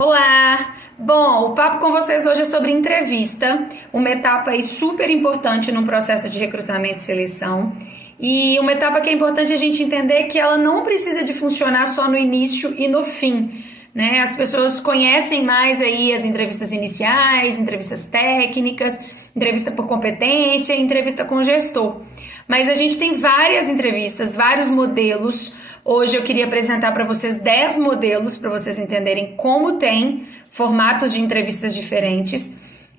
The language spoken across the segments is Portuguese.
Olá! Bom, o papo com vocês hoje é sobre entrevista, uma etapa aí super importante no processo de recrutamento e seleção. E uma etapa que é importante a gente entender que ela não precisa de funcionar só no início e no fim, né? As pessoas conhecem mais aí as entrevistas iniciais, entrevistas técnicas, entrevista por competência, entrevista com o gestor. Mas a gente tem várias entrevistas, vários modelos. Hoje eu queria apresentar para vocês 10 modelos para vocês entenderem como tem formatos de entrevistas diferentes.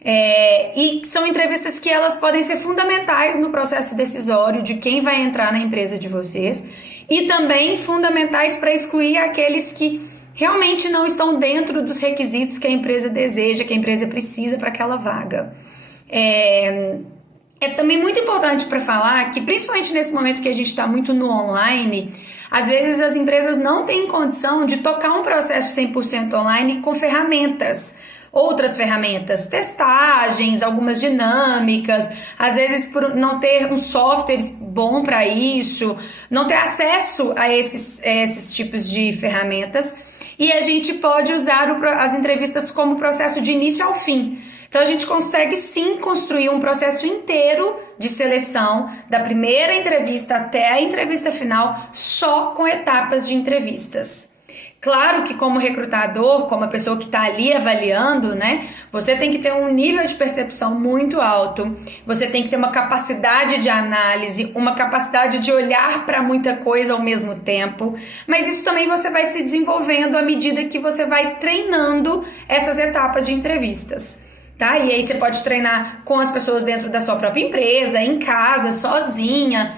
E são entrevistas que elas podem ser fundamentais no processo decisório de quem vai entrar na empresa de vocês e também fundamentais para excluir aqueles que realmente não estão dentro dos requisitos que a empresa deseja, que a empresa precisa para aquela vaga. É também muito importante para falar que, principalmente nesse momento que a gente está muito no online, às vezes as empresas não têm condição de tocar um processo 100% online com ferramentas, outras ferramentas, testagens, algumas dinâmicas, às vezes por não ter um software bom para isso, não ter acesso a esses tipos de ferramentas, e a gente pode usar as entrevistas como processo de início ao fim. Então a gente consegue sim construir um processo inteiro de seleção, da primeira entrevista até a entrevista final, só com etapas de entrevistas. Claro que como recrutador, como a pessoa que está ali avaliando, né, você tem que ter um nível de percepção muito alto, você tem que ter uma capacidade de análise, uma capacidade de olhar para muita coisa ao mesmo tempo, mas isso também você vai se desenvolvendo à medida que você vai treinando essas etapas de entrevistas. Tá? E aí você pode treinar com as pessoas dentro da sua própria empresa, em casa, sozinha.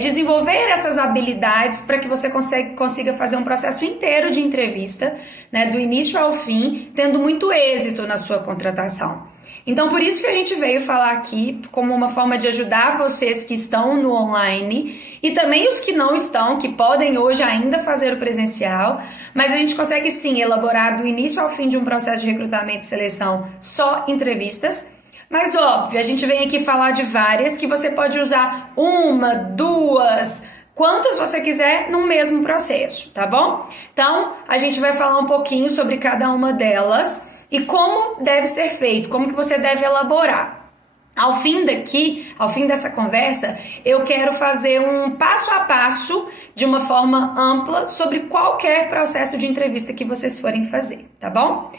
Desenvolver essas habilidades para que você consiga fazer um processo inteiro de entrevista, né, do início ao fim, tendo muito êxito na sua contratação. Então, por isso que a gente veio falar aqui como uma forma de ajudar vocês que estão no online e também os que não estão, que podem hoje ainda fazer o presencial, mas a gente consegue sim elaborar do início ao fim de um processo de recrutamento e seleção só entrevistas. Mas óbvio, a gente vem aqui falar de várias que você pode usar uma, duas, quantas você quiser no mesmo processo, tá bom? Então, a gente vai falar um pouquinho sobre cada uma delas e como deve ser feito, como que você deve elaborar. Ao fim dessa conversa, eu quero fazer um passo a passo de uma forma ampla sobre qualquer processo de entrevista que vocês forem fazer, tá bom?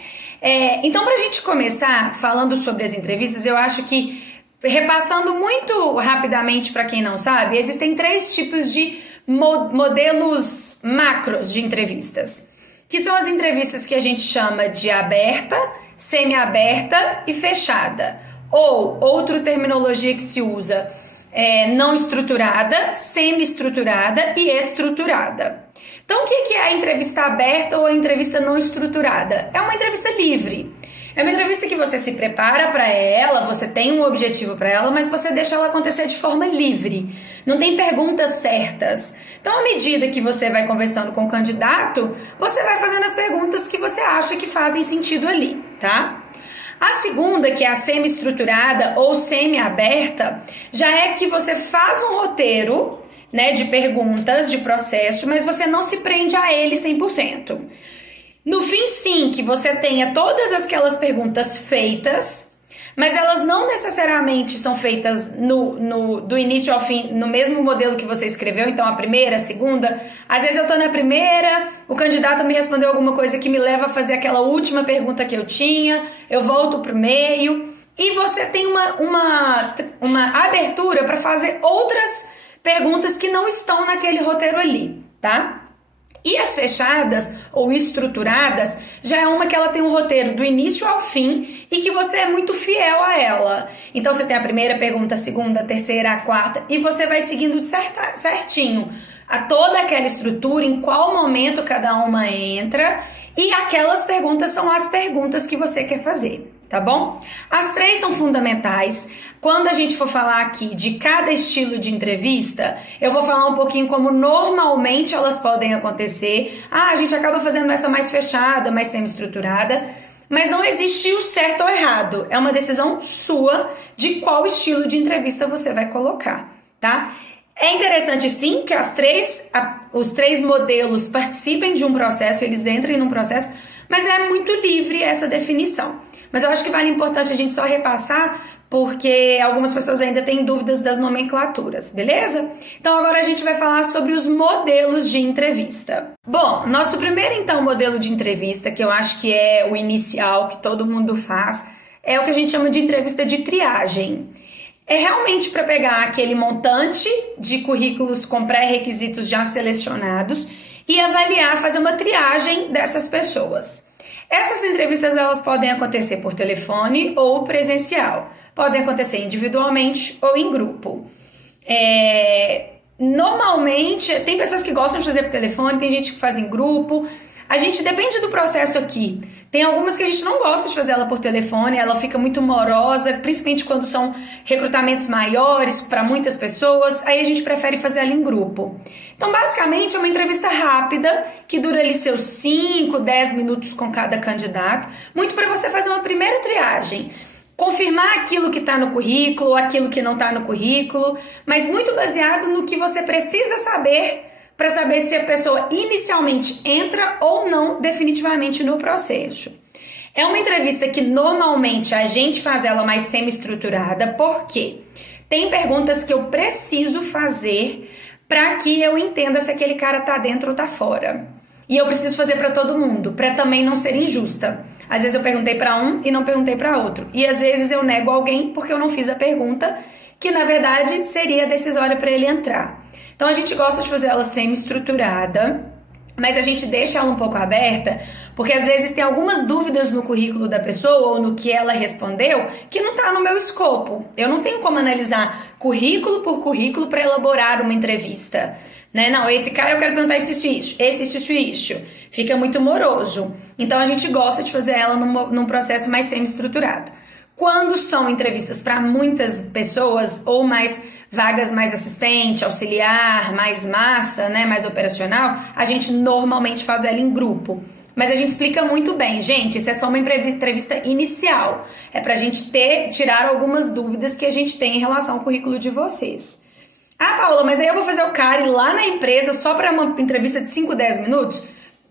Então, pra gente começar falando sobre as entrevistas, eu acho que, repassando muito rapidamente para quem não sabe, existem 3 tipos de modelos macros de entrevistas, que são as entrevistas que a gente chama de aberta, semi-aberta e fechada. Ou, outra terminologia que se usa, não estruturada, semi-estruturada e estruturada. Então, o que é a entrevista aberta ou a entrevista não estruturada? É uma entrevista livre. É uma entrevista que você se prepara para ela, você tem um objetivo para ela, mas você deixa ela acontecer de forma livre. Não tem perguntas certas. Então, à medida que você vai conversando com o candidato, você vai fazendo as perguntas que você acha que fazem sentido ali, tá? A segunda, que é a semi-estruturada ou semi-aberta, já é que você faz um roteiro, né, de perguntas, de processo, mas você não se prende a ele 100%. No fim, sim, que você tenha todas aquelas perguntas feitas, mas elas não necessariamente são feitas do início ao fim, no mesmo modelo que você escreveu, então a primeira, a segunda. Às vezes eu tô na primeira, o candidato me respondeu alguma coisa que me leva a fazer aquela última pergunta que eu tinha, eu volto pro meio, e você tem uma abertura para fazer outras perguntas que não estão naquele roteiro ali, tá? E as fechadas ou estruturadas já é uma que ela tem um roteiro do início ao fim e que você é muito fiel a ela. Então você tem a primeira pergunta, a segunda, a terceira, a quarta e você vai seguindo certinho a toda aquela estrutura, em qual momento cada uma entra e aquelas perguntas são as perguntas que você quer fazer. Tá bom? As 3 são fundamentais. Quando a gente for falar aqui de cada estilo de entrevista, eu vou falar um pouquinho como normalmente elas podem acontecer. A gente acaba fazendo essa mais fechada, mais semi-estruturada, mas não existe o certo ou errado. É uma decisão sua de qual estilo de entrevista você vai colocar, tá? É interessante sim que os 3 modelos participem de um processo, eles entrem num processo, mas é muito livre essa definição. Mas eu acho que vale importante a gente só repassar, porque algumas pessoas ainda têm dúvidas das nomenclaturas, beleza? Então agora a gente vai falar sobre os modelos de entrevista. Bom, nosso primeiro então modelo de entrevista, que eu acho que é o inicial, que todo mundo faz, é o que a gente chama de entrevista de triagem. É realmente para pegar aquele montante de currículos com pré-requisitos já selecionados e avaliar, fazer uma triagem dessas pessoas. Essas entrevistas elas podem acontecer por telefone ou presencial. Podem acontecer individualmente ou em grupo. Normalmente, tem pessoas que gostam de fazer por telefone, tem gente que faz em grupo. A gente depende do processo aqui. Tem algumas que a gente não gosta de fazer ela por telefone, ela fica muito morosa, principalmente quando são recrutamentos maiores para muitas pessoas, aí a gente prefere fazer ela em grupo. Então, basicamente, é uma entrevista rápida, que dura ali seus 5, 10 minutos com cada candidato, muito para você fazer uma primeira triagem. Confirmar aquilo que está no currículo, aquilo que não está no currículo, mas muito baseado no que você precisa saber para saber se a pessoa inicialmente entra ou não definitivamente no processo. É uma entrevista que normalmente a gente faz ela mais semi-estruturada, porque tem perguntas que eu preciso fazer para que eu entenda se aquele cara tá dentro ou tá fora. E eu preciso fazer para todo mundo, para também não ser injusta. Às vezes eu perguntei para um e não perguntei para outro. E às vezes eu nego alguém porque eu não fiz a pergunta, que na verdade seria decisória para ele entrar. Então a gente gosta de fazer ela semi-estruturada, mas a gente deixa ela um pouco aberta, porque às vezes tem algumas dúvidas no currículo da pessoa ou no que ela respondeu que não está no meu escopo. Eu não tenho como analisar currículo por currículo para elaborar uma entrevista. Né? Não, esse cara eu quero perguntar isso. Fica muito moroso. Então a gente gosta de fazer ela num processo mais semi-estruturado. Quando são entrevistas para muitas pessoas ou mais vagas mais assistente, auxiliar, mais massa, né, mais operacional, a gente normalmente faz ela em grupo. Mas a gente explica muito bem, gente, isso é só uma entrevista inicial. É pra gente tirar algumas dúvidas que a gente tem em relação ao currículo de vocês. Ah, Paula, mas aí eu vou fazer o cara ir lá na empresa só para uma entrevista de 5, 10 minutos?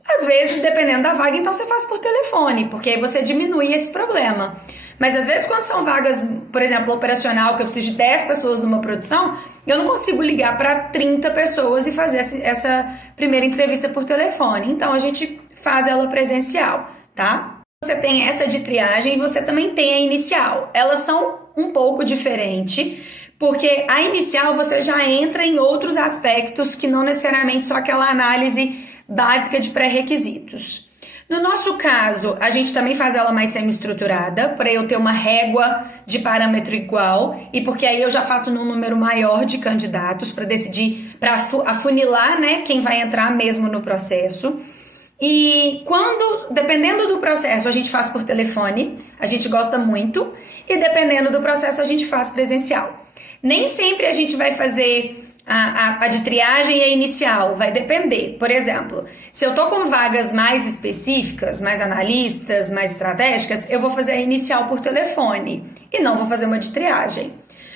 Às vezes, dependendo da vaga, então você faz por telefone, porque aí você diminui esse problema. Mas às vezes quando são vagas, por exemplo, operacional, que eu preciso de 10 pessoas numa produção, eu não consigo ligar para 30 pessoas e fazer essa primeira entrevista por telefone. Então a gente faz ela presencial, tá? Você tem essa de triagem e você também tem a inicial. Elas são um pouco diferentes, porque a inicial você já entra em outros aspectos que não necessariamente só aquela análise básica de pré-requisitos. No nosso caso, a gente também faz ela mais semi-estruturada, para eu ter uma régua de parâmetro igual, e porque aí eu já faço num número maior de candidatos para decidir, para afunilar, né, quem vai entrar mesmo no processo. E dependendo do processo, a gente faz por telefone, a gente gosta muito, e dependendo do processo, a gente faz presencial. Nem sempre a gente vai fazer a de triagem e a inicial, vai depender. Por exemplo, se eu tô com vagas mais específicas, mais analistas, mais estratégicas, eu vou fazer a inicial por telefone e não vou fazer uma de triagem.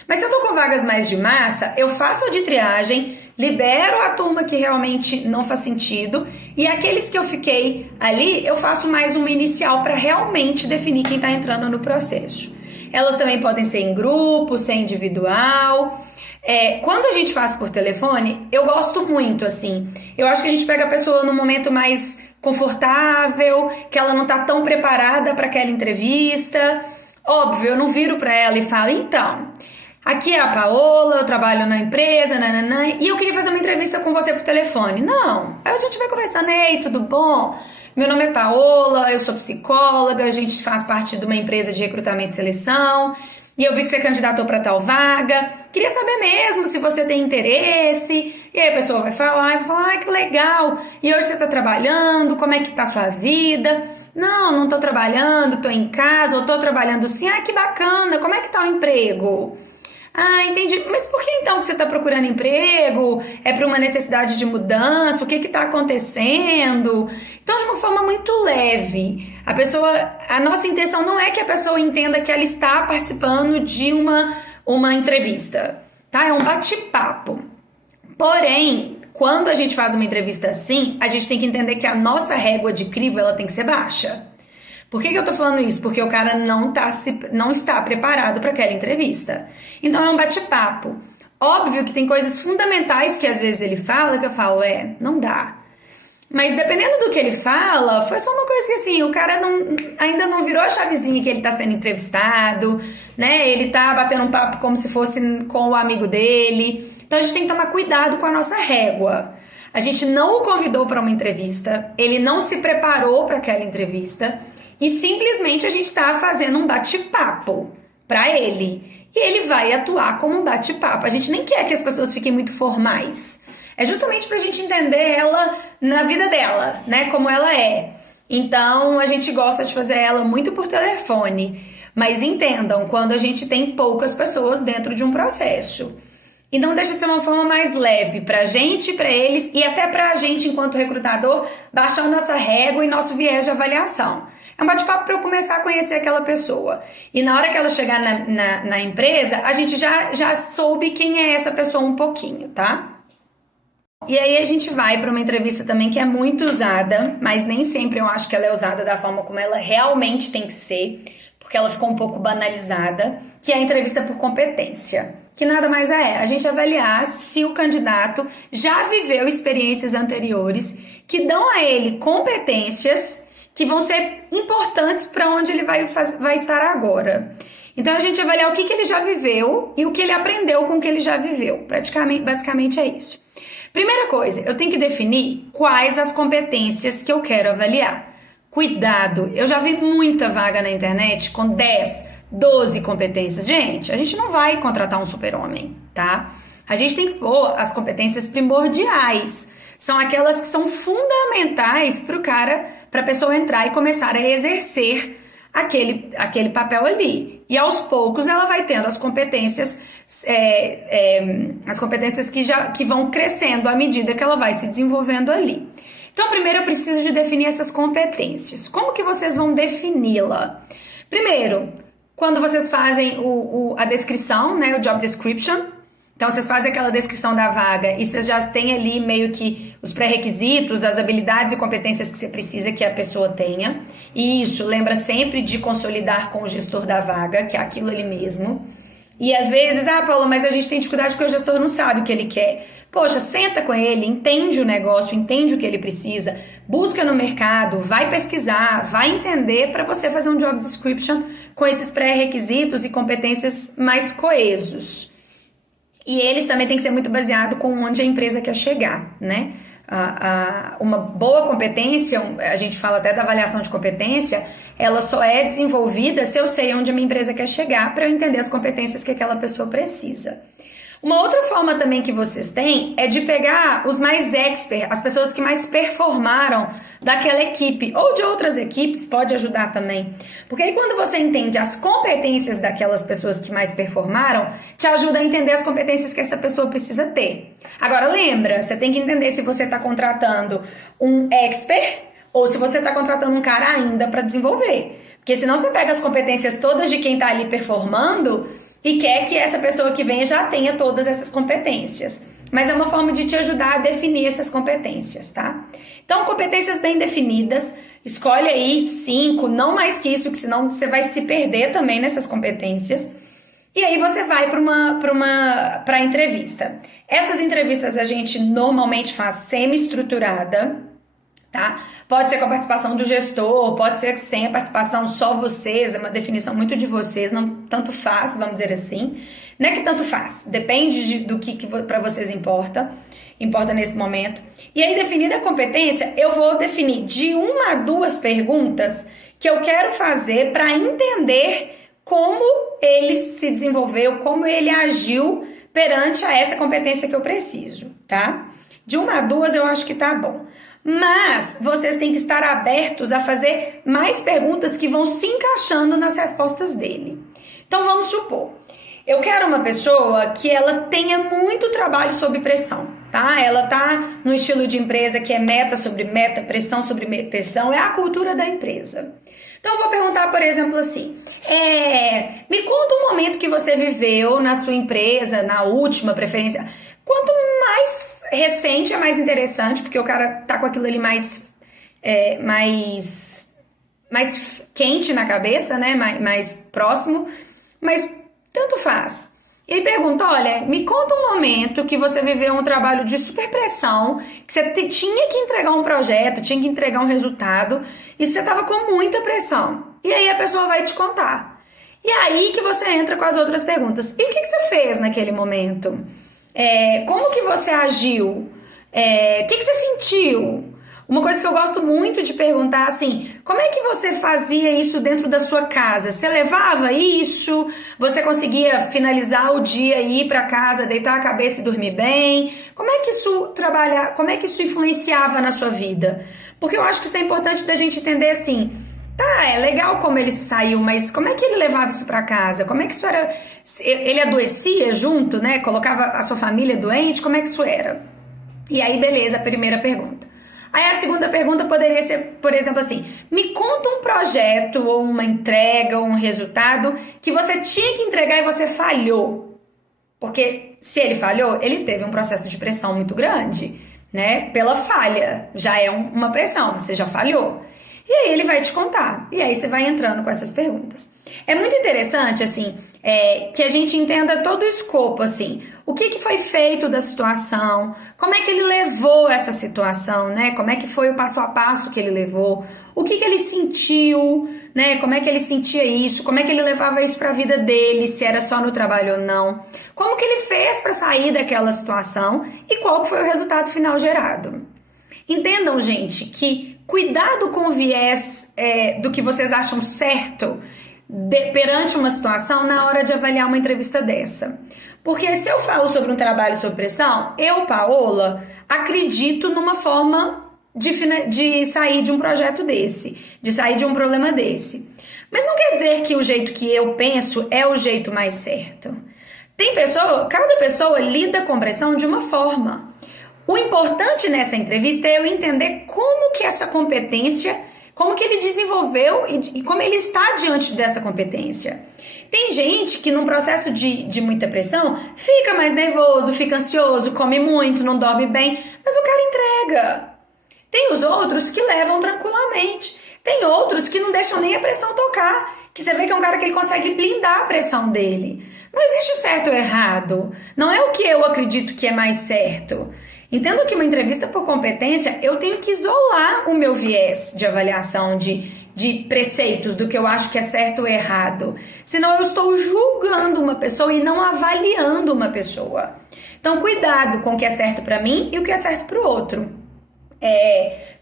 Mas se eu tô com vagas mais de massa, eu faço a de triagem, libero a turma que realmente não faz sentido e aqueles que eu fiquei ali, eu faço mais uma inicial para realmente definir quem tá entrando no processo. Elas também podem ser em grupo, ser individual. Quando a gente faz por telefone, eu gosto muito, assim. Eu acho que a gente pega a pessoa num momento mais confortável, que ela não tá tão preparada para aquela entrevista. Óbvio, eu não viro para ela e falo, então, aqui é a Paola, eu trabalho na empresa, nananã, e eu queria fazer uma entrevista com você por telefone. Não, aí a gente vai conversando, ei, tudo bom? Meu nome é Paola, eu sou psicóloga, a gente faz parte de uma empresa de recrutamento e seleção, e eu vi que você candidatou para tal vaga, queria saber mesmo se você tem interesse. E aí a pessoa vai falar, que legal, e hoje você tá trabalhando, como é que tá a sua vida? Não tô trabalhando, tô em casa, ou tô trabalhando sim, que bacana, como é que tá o emprego? Entendi. Mas por que então que você está procurando emprego? É para uma necessidade de mudança? O que está acontecendo? Então, de uma forma muito leve. A nossa intenção não é que a pessoa entenda que ela está participando de uma entrevista, tá? É um bate-papo. Porém, quando a gente faz uma entrevista assim, a gente tem que entender que a nossa régua de crivo, ela tem que ser baixa. Por que eu tô falando isso? Porque o cara não está preparado para aquela entrevista. Então é um bate-papo. Óbvio que tem coisas fundamentais que às vezes ele fala que eu falo, não dá. Mas dependendo do que ele fala, foi só uma coisa que assim, o cara ainda não virou a chavezinha que ele tá sendo entrevistado, né? Ele tá batendo um papo como se fosse com o amigo dele. Então a gente tem que tomar cuidado com a nossa régua. A gente não o convidou para uma entrevista, ele não se preparou para aquela entrevista e simplesmente a gente tá fazendo um bate-papo para ele. E ele vai atuar como um bate-papo. A gente nem quer que as pessoas fiquem muito formais. É justamente pra gente entender ela na vida dela, né? Como ela é. Então, a gente gosta de fazer ela muito por telefone. Mas entendam, quando a gente tem poucas pessoas dentro de um processo. Então, deixa de ser uma forma mais leve pra gente, pra eles e até pra gente, enquanto recrutador, baixar nossa régua e nosso viés de avaliação. É um bate-papo para eu começar a conhecer aquela pessoa. E na hora que ela chegar na empresa, a gente já soube quem é essa pessoa um pouquinho, tá? E aí a gente vai para uma entrevista também que é muito usada, mas nem sempre eu acho que ela é usada da forma como ela realmente tem que ser, porque ela ficou um pouco banalizada, que é a entrevista por competência. Que nada mais é a gente avaliar se o candidato já viveu experiências anteriores que dão a ele competências que vão ser importantes para onde ele vai estar agora. Então a gente avaliar o que ele já viveu e o que ele aprendeu com o que ele já viveu. Basicamente é isso. Primeira coisa, eu tenho que definir quais as competências que eu quero avaliar. Cuidado, eu já vi muita vaga na internet com 10, 12 competências. Gente, a gente não vai contratar um super-homem, tá? A gente tem que pôr as competências primordiais. São aquelas que são fundamentais para a pessoa entrar e começar a exercer aquele papel ali. E aos poucos ela vai tendo as competências que vão crescendo à medida que ela vai se desenvolvendo ali. Então, primeiro eu preciso de definir essas competências. Como que vocês vão defini-la? Primeiro, quando vocês fazem a descrição, né, o job description, então vocês fazem aquela descrição da vaga e vocês já têm ali meio que os pré-requisitos, as habilidades e competências que você precisa que a pessoa tenha. E isso, lembra sempre de consolidar com o gestor da vaga, que é aquilo ali mesmo. E às vezes, Paula, mas a gente tem dificuldade porque o gestor não sabe o que ele quer. Poxa, senta com ele, entende o negócio, entende o que ele precisa, busca no mercado, vai pesquisar, vai entender para você fazer um job description com esses pré-requisitos e competências mais coesos. E eles também têm que ser muito baseados com onde a empresa quer chegar, né? Uma boa competência, a gente fala até da avaliação de competência, ela só é desenvolvida se eu sei onde a minha empresa quer chegar para eu entender as competências que aquela pessoa precisa. Uma outra forma também que vocês têm é de pegar os mais experts, as pessoas que mais performaram daquela equipe ou de outras equipes, pode ajudar também. Porque aí quando você entende as competências daquelas pessoas que mais performaram, te ajuda a entender as competências que essa pessoa precisa ter. Agora lembra, você tem que entender se você está contratando um expert ou se você está contratando um cara ainda para desenvolver. Porque senão você pega as competências todas de quem está ali performando e quer que essa pessoa que venha já tenha todas essas competências. Mas é uma forma de te ajudar a definir essas competências, tá? Então, competências bem definidas, escolhe aí 5, não mais que isso, que senão você vai se perder também nessas competências. E aí você vai para a entrevista. Essas entrevistas a gente normalmente faz semi-estruturada, tá? Pode ser com a participação do gestor, pode ser sem a participação, só vocês, é uma definição muito de vocês, não tanto faz, vamos dizer assim. Não é que tanto faz, depende do que para vocês importa nesse momento. E aí, definida a competência, eu vou definir de 1 a 2 perguntas que eu quero fazer para entender como ele se desenvolveu, como ele agiu perante a essa competência que eu preciso, tá? De 1 a 2 eu acho que tá bom. Mas vocês têm que estar abertos a fazer mais perguntas que vão se encaixando nas respostas dele. Então vamos supor, eu quero uma pessoa que ela tenha muito trabalho sob pressão, tá? Ela tá no estilo de empresa que é meta sobre meta, pressão sobre pressão, é a cultura da empresa. Então eu vou perguntar, por exemplo, assim, me conta um momento que você viveu na sua empresa, na última preferência, Quanto mais recente é mais interessante, porque o cara tá com aquilo ali mais quente na cabeça, né? Mais próximo, mas tanto faz. E aí pergunta, olha, me conta um momento que você viveu um trabalho de super pressão, que você tinha que entregar um projeto, tinha que entregar um resultado, e você tava com muita pressão. E aí a pessoa vai te contar. E aí que você entra com as outras perguntas. E o que você fez naquele momento? Como que você agiu? O que você sentiu? Uma coisa que eu gosto muito de perguntar, assim, como é que você fazia isso dentro da sua casa? Você levava isso? Você conseguia finalizar o dia e ir para casa, deitar a cabeça e dormir bem? Como é que isso influenciava na sua vida? Porque eu acho que isso é importante da gente entender, assim, tá, é legal como ele saiu, mas como é que ele levava isso para casa? Como é que isso era? Ele adoecia junto, né? Colocava a sua família doente? Como é que isso era? E aí, beleza, a primeira pergunta. Aí a segunda pergunta poderia ser, por exemplo, assim, me conta um projeto ou uma entrega ou um resultado que você tinha que entregar e você falhou. Porque se ele falhou, ele teve um processo de pressão muito grande, né? Pela falha, já é uma pressão, você já falhou. E aí ele vai te contar, e aí você vai entrando com essas perguntas. É muito interessante, assim, que a gente entenda todo o escopo, assim, o que foi feito da situação, como é que ele levou essa situação, né? Como é que foi o passo a passo que ele levou, o que ele sentiu, né? Como é que ele sentia isso, como é que ele levava isso para a vida dele, se era só no trabalho ou não, como que ele fez para sair daquela situação e qual foi o resultado final gerado. Entendam, gente, que cuidado com o viés do que vocês acham certo perante uma situação na hora de avaliar uma entrevista dessa. Porque se eu falo sobre um trabalho sob pressão, eu, Paola, acredito numa forma de sair de um projeto desse, de sair de um problema desse. Mas não quer dizer que o jeito que eu penso é o jeito mais certo. Cada pessoa lida com pressão de uma forma. O importante nessa entrevista é eu entender como que essa competência, como que ele desenvolveu e como ele está diante dessa competência. Tem gente que num processo de muita pressão fica mais nervoso, fica ansioso, come muito, não dorme bem, mas o cara entrega. Tem os outros que levam tranquilamente. Tem outros que não deixam nem a pressão tocar, que você vê que é um cara que ele consegue blindar a pressão dele. Não existe certo ou errado. Não é o que eu acredito que é mais certo. Entendo que uma entrevista por competência, eu tenho que isolar o meu viés de avaliação de preceitos do que eu acho que é certo ou errado. Senão eu estou julgando uma pessoa e não avaliando uma pessoa. Então, cuidado com o que é certo para mim e o que é certo para o outro.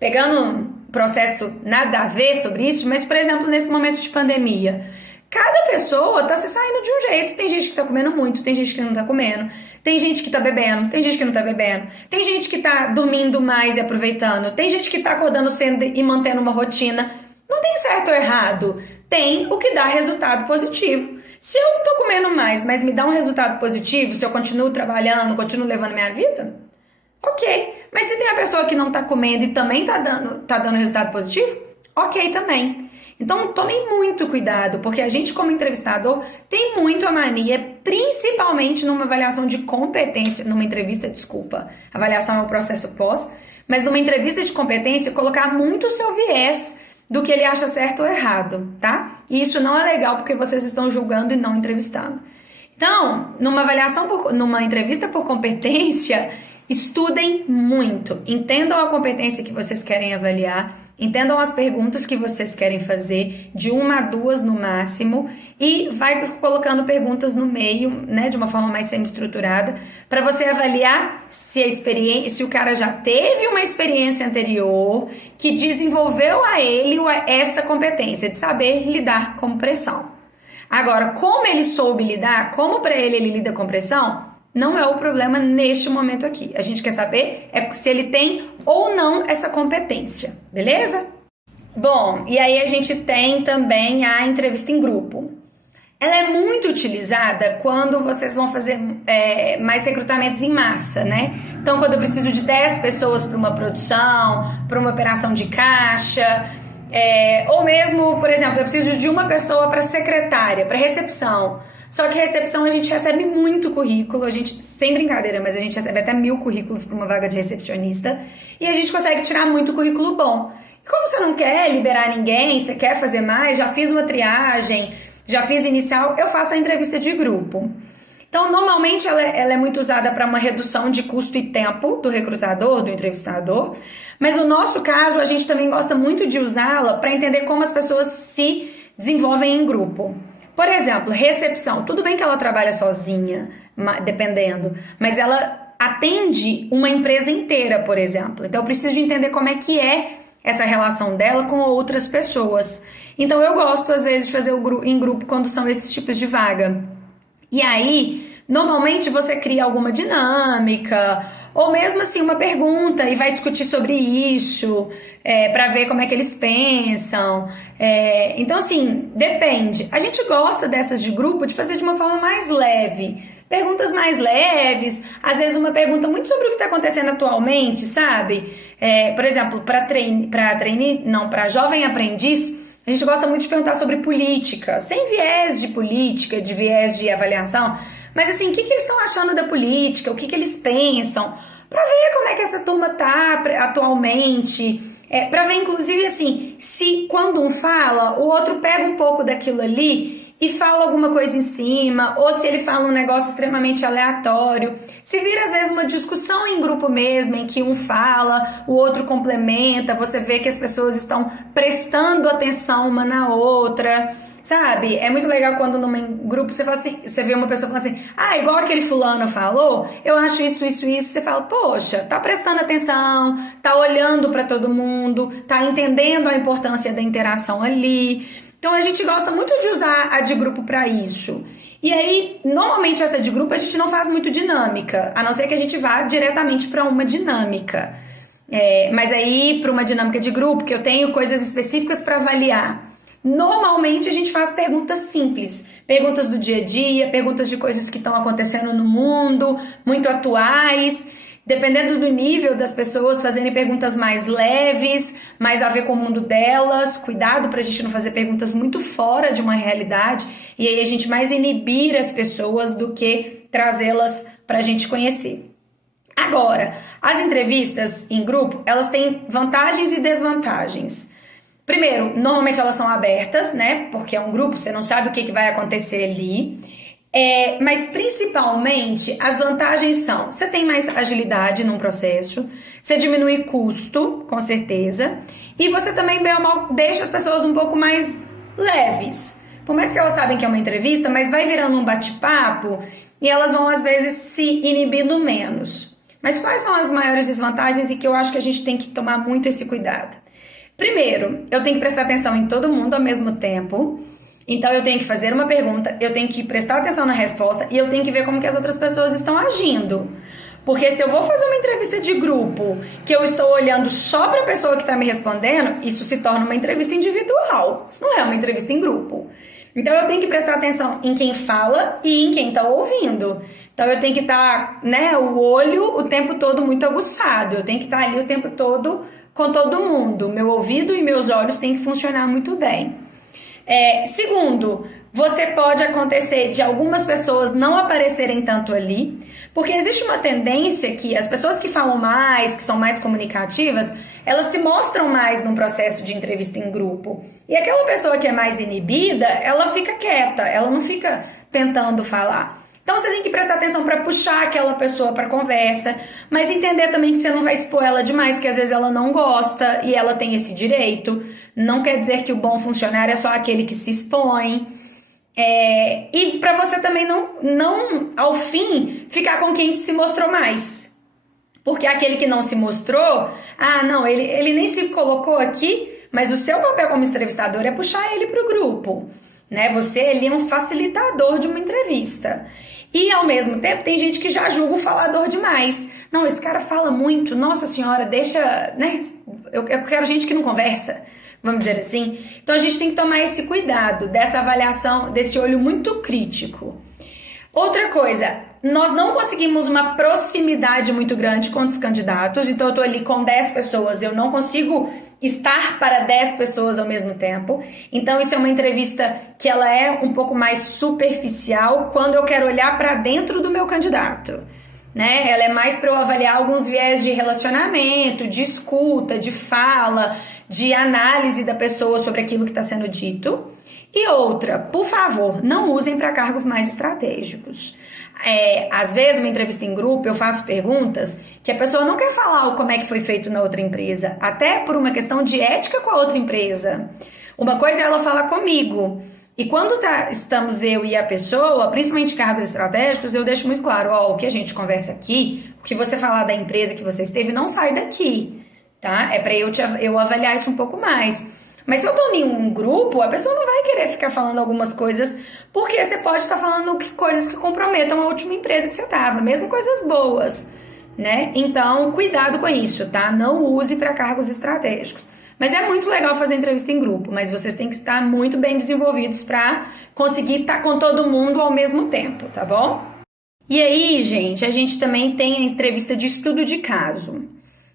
Pegando um processo nada a ver sobre isso, mas, por exemplo, nesse momento de pandemia, cada pessoa tá se saindo de um jeito. Tem gente que tá comendo muito, tem gente que não tá comendo, tem gente que tá bebendo, tem gente que não tá bebendo, tem gente que tá dormindo mais e aproveitando, tem gente que tá acordando cedo e mantendo uma rotina. Não tem certo ou errado, tem o que dá resultado positivo. Se eu tô comendo mais, mas me dá um resultado positivo, se eu continuo trabalhando, continuo levando minha vida, ok. Mas se tem a pessoa que não tá comendo e também tá dando resultado positivo, ok também. Então tomem muito cuidado, porque a gente como entrevistador tem muito a mania, principalmente numa avaliação de competência, numa entrevista, avaliação é um processo pós, mas numa entrevista de competência, colocar muito o seu viés do que ele acha certo ou errado, tá? E isso não é legal porque vocês estão julgando e não entrevistando. Então, numa entrevista por competência, estudem muito, entendam a competência que vocês querem avaliar, entendam as perguntas que vocês querem fazer, de 1 a 2 no máximo, e vai colocando perguntas no meio, né, de uma forma mais semi-estruturada, para você avaliar se o cara já teve uma experiência anterior que desenvolveu a ele esta competência de saber lidar com pressão. Agora, como ele soube lidar, como para ele lida com pressão, não é o problema neste momento aqui. A gente quer saber se ele tem ou não essa competência, beleza? Bom, e aí a gente tem também a entrevista em grupo. Ela é muito utilizada quando vocês vão fazer mais recrutamentos em massa, né? Então, quando eu preciso de 10 pessoas para uma produção, para uma operação de caixa, Ou mesmo, por exemplo, eu preciso de uma pessoa para secretária, para recepção. Só que recepção a gente recebe muito currículo, a gente, sem brincadeira, mas a gente recebe até 1000 currículos para uma vaga de recepcionista e a gente consegue tirar muito currículo bom. E como você não quer liberar ninguém, você quer fazer mais, já fiz uma triagem, já fiz inicial, eu faço a entrevista de grupo. Então, normalmente ela é muito usada para uma redução de custo e tempo do recrutador, do entrevistador, mas no nosso caso a gente também gosta muito de usá-la para entender como as pessoas se desenvolvem em grupo. Por exemplo, recepção. Tudo bem que ela trabalha sozinha, dependendo, mas ela atende uma empresa inteira, por exemplo. Então, eu preciso de entender como é que é essa relação dela com outras pessoas. Então, eu gosto, às vezes, de fazer em grupo quando são esses tipos de vaga. E aí, normalmente você cria alguma dinâmica, ou mesmo assim uma pergunta e vai discutir sobre isso, para ver como é que eles pensam. Então, assim, depende. A gente gosta dessas de grupo de fazer de uma forma mais leve. Perguntas mais leves, às vezes uma pergunta muito sobre o que está acontecendo atualmente, sabe? Por exemplo, para jovem aprendiz, a gente gosta muito de perguntar sobre política, sem viés de política, de viés de avaliação, mas assim, o que eles estão achando da política, o que eles pensam, para ver como é que essa turma tá atualmente, para ver inclusive assim, se quando um fala, o outro pega um pouco daquilo ali e fala alguma coisa em cima, ou se ele fala um negócio extremamente aleatório. Se vira às vezes uma discussão em grupo mesmo, em que um fala, o outro complementa, você vê que as pessoas estão prestando atenção uma na outra, sabe? É muito legal quando num grupo você fala assim, você vê uma pessoa falando assim, igual aquele fulano falou, eu acho isso, você fala, poxa, tá prestando atenção, tá olhando para todo mundo, tá entendendo a importância da interação ali. Então a gente gosta muito de usar a de grupo para isso. E aí, normalmente essa de grupo a gente não faz muito dinâmica, a não ser que a gente vá diretamente para uma dinâmica. Mas aí, para uma dinâmica de grupo, que eu tenho coisas específicas para avaliar, normalmente a gente faz perguntas simples, perguntas do dia a dia, perguntas de coisas que estão acontecendo no mundo, muito atuais. Dependendo do nível das pessoas, fazerem perguntas mais leves, mais a ver com o mundo delas. Cuidado pra gente não fazer perguntas muito fora de uma realidade e aí a gente mais inibir as pessoas do que trazê-las pra gente conhecer. Agora, as entrevistas em grupo, elas têm vantagens e desvantagens. Primeiro, normalmente elas são abertas, né? Porque é um grupo, você não sabe o que vai acontecer ali. Mas principalmente as vantagens são: você tem mais agilidade num processo, você diminui custo, com certeza, e você também, bem ou mal, deixa as pessoas um pouco mais leves. Por mais que elas sabem que é uma entrevista, mas vai virando um bate-papo e elas vão às vezes se inibindo menos. Mas quais são as maiores desvantagens e que eu acho que a gente tem que tomar muito esse cuidado? Primeiro, eu tenho que prestar atenção em todo mundo ao mesmo tempo. Então eu tenho que fazer uma pergunta, eu tenho que prestar atenção na resposta e eu tenho que ver como que as outras pessoas estão agindo. Porque se eu vou fazer uma entrevista de grupo, que eu estou olhando só para a pessoa que está me respondendo, isso se torna uma entrevista individual. Isso não é uma entrevista em grupo. Então eu tenho que prestar atenção em quem fala e em quem está ouvindo. Então eu tenho que estar, o olho o tempo todo muito aguçado. Eu tenho que estar ali o tempo todo com todo mundo. Meu ouvido e meus olhos têm que funcionar muito bem. Segundo, você pode acontecer de algumas pessoas não aparecerem tanto ali, porque existe uma tendência que as pessoas que falam mais, que são mais comunicativas, elas se mostram mais num processo de entrevista em grupo. E aquela pessoa que é mais inibida, ela fica quieta, ela não fica tentando falar. Então você tem que prestar atenção para puxar aquela pessoa para conversa, mas entender também que você não vai expor ela demais, que às vezes ela não gosta e ela tem esse direito. Não quer dizer que o bom funcionário é só aquele que se expõe. E para você também não, ao fim, ficar com quem se mostrou mais. Porque aquele que não se mostrou, ele nem se colocou aqui, mas o seu papel como entrevistador é puxar ele para o grupo. Né? Você ali é um facilitador de uma entrevista. E ao mesmo tempo tem gente que já julga o falador demais. Não, esse cara fala muito, nossa senhora, deixa, né? Eu quero gente que não conversa, vamos dizer assim. Então a gente tem que tomar esse cuidado, dessa avaliação, desse olho muito crítico. Outra coisa, nós não conseguimos uma proximidade muito grande com os candidatos, então eu tô ali com 10 pessoas, eu não consigo estar para 10 pessoas ao mesmo tempo. Então isso é uma entrevista que ela é um pouco mais superficial quando eu quero olhar para dentro do meu candidato, né? Ela é mais para eu avaliar alguns viés de relacionamento, de escuta, de fala, de análise da pessoa sobre aquilo que está sendo dito. E outra, por favor, não usem para cargos mais estratégicos. Às vezes, uma entrevista em grupo, eu faço perguntas que a pessoa não quer falar como é que foi feito na outra empresa, até por uma questão de ética com a outra empresa. Uma coisa é ela falar comigo. E quando estamos eu e a pessoa, principalmente em cargos estratégicos, eu deixo muito claro, o que a gente conversa aqui, o que você falar da empresa que você esteve, não sai daqui, tá? É para eu avaliar isso um pouco mais. Mas se eu tô em um grupo, a pessoa não vai querer ficar falando algumas coisas, porque você pode estar falando coisas que comprometam a última empresa que você estava, mesmo coisas boas, né? Então, cuidado com isso, tá? Não use para cargos estratégicos. Mas é muito legal fazer entrevista em grupo, mas vocês têm que estar muito bem desenvolvidos para conseguir estar com todo mundo ao mesmo tempo, tá bom? E aí, gente, a gente também tem a entrevista de estudo de caso.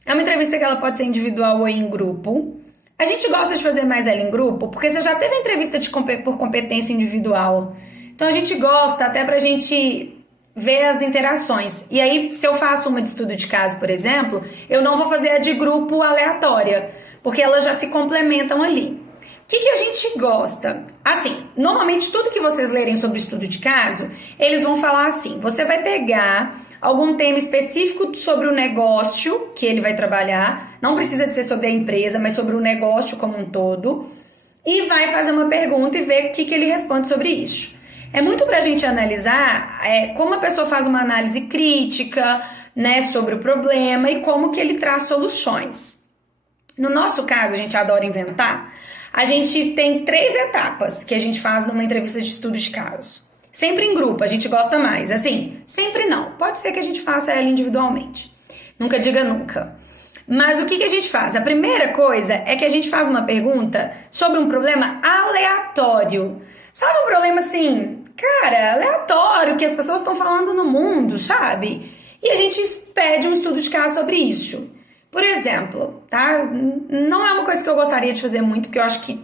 É uma entrevista que ela pode ser individual ou em grupo. A gente gosta de fazer mais ela em grupo, porque você já teve a entrevista por competência individual. Então a gente gosta até pra gente ver as interações. E aí, se eu faço uma de estudo de caso, por exemplo, eu não vou fazer a de grupo aleatória, porque elas já se complementam ali. O que a gente gosta? Assim, normalmente tudo que vocês lerem sobre estudo de caso, eles vão falar assim, você vai pegar algum tema específico sobre o negócio que ele vai trabalhar, não precisa de ser sobre a empresa, mas sobre o negócio como um todo, e vai fazer uma pergunta e ver o que ele responde sobre isso. É muito pra gente analisar como a pessoa faz uma análise crítica, né, sobre o problema e como que ele traz soluções. No nosso caso, a gente adora inventar, a gente tem 3 etapas que a gente faz numa entrevista de estudo de casos. Sempre em grupo, a gente gosta mais. Assim, sempre não. Pode ser que a gente faça ela individualmente. Nunca diga nunca. Mas o que a gente faz? A primeira coisa é que a gente faz uma pergunta sobre um problema aleatório. Sabe um problema assim, cara, aleatório, que as pessoas estão falando no mundo, sabe? E a gente pede um estudo de caso sobre isso. Por exemplo, tá? Não é uma coisa que eu gostaria de fazer muito, porque eu acho que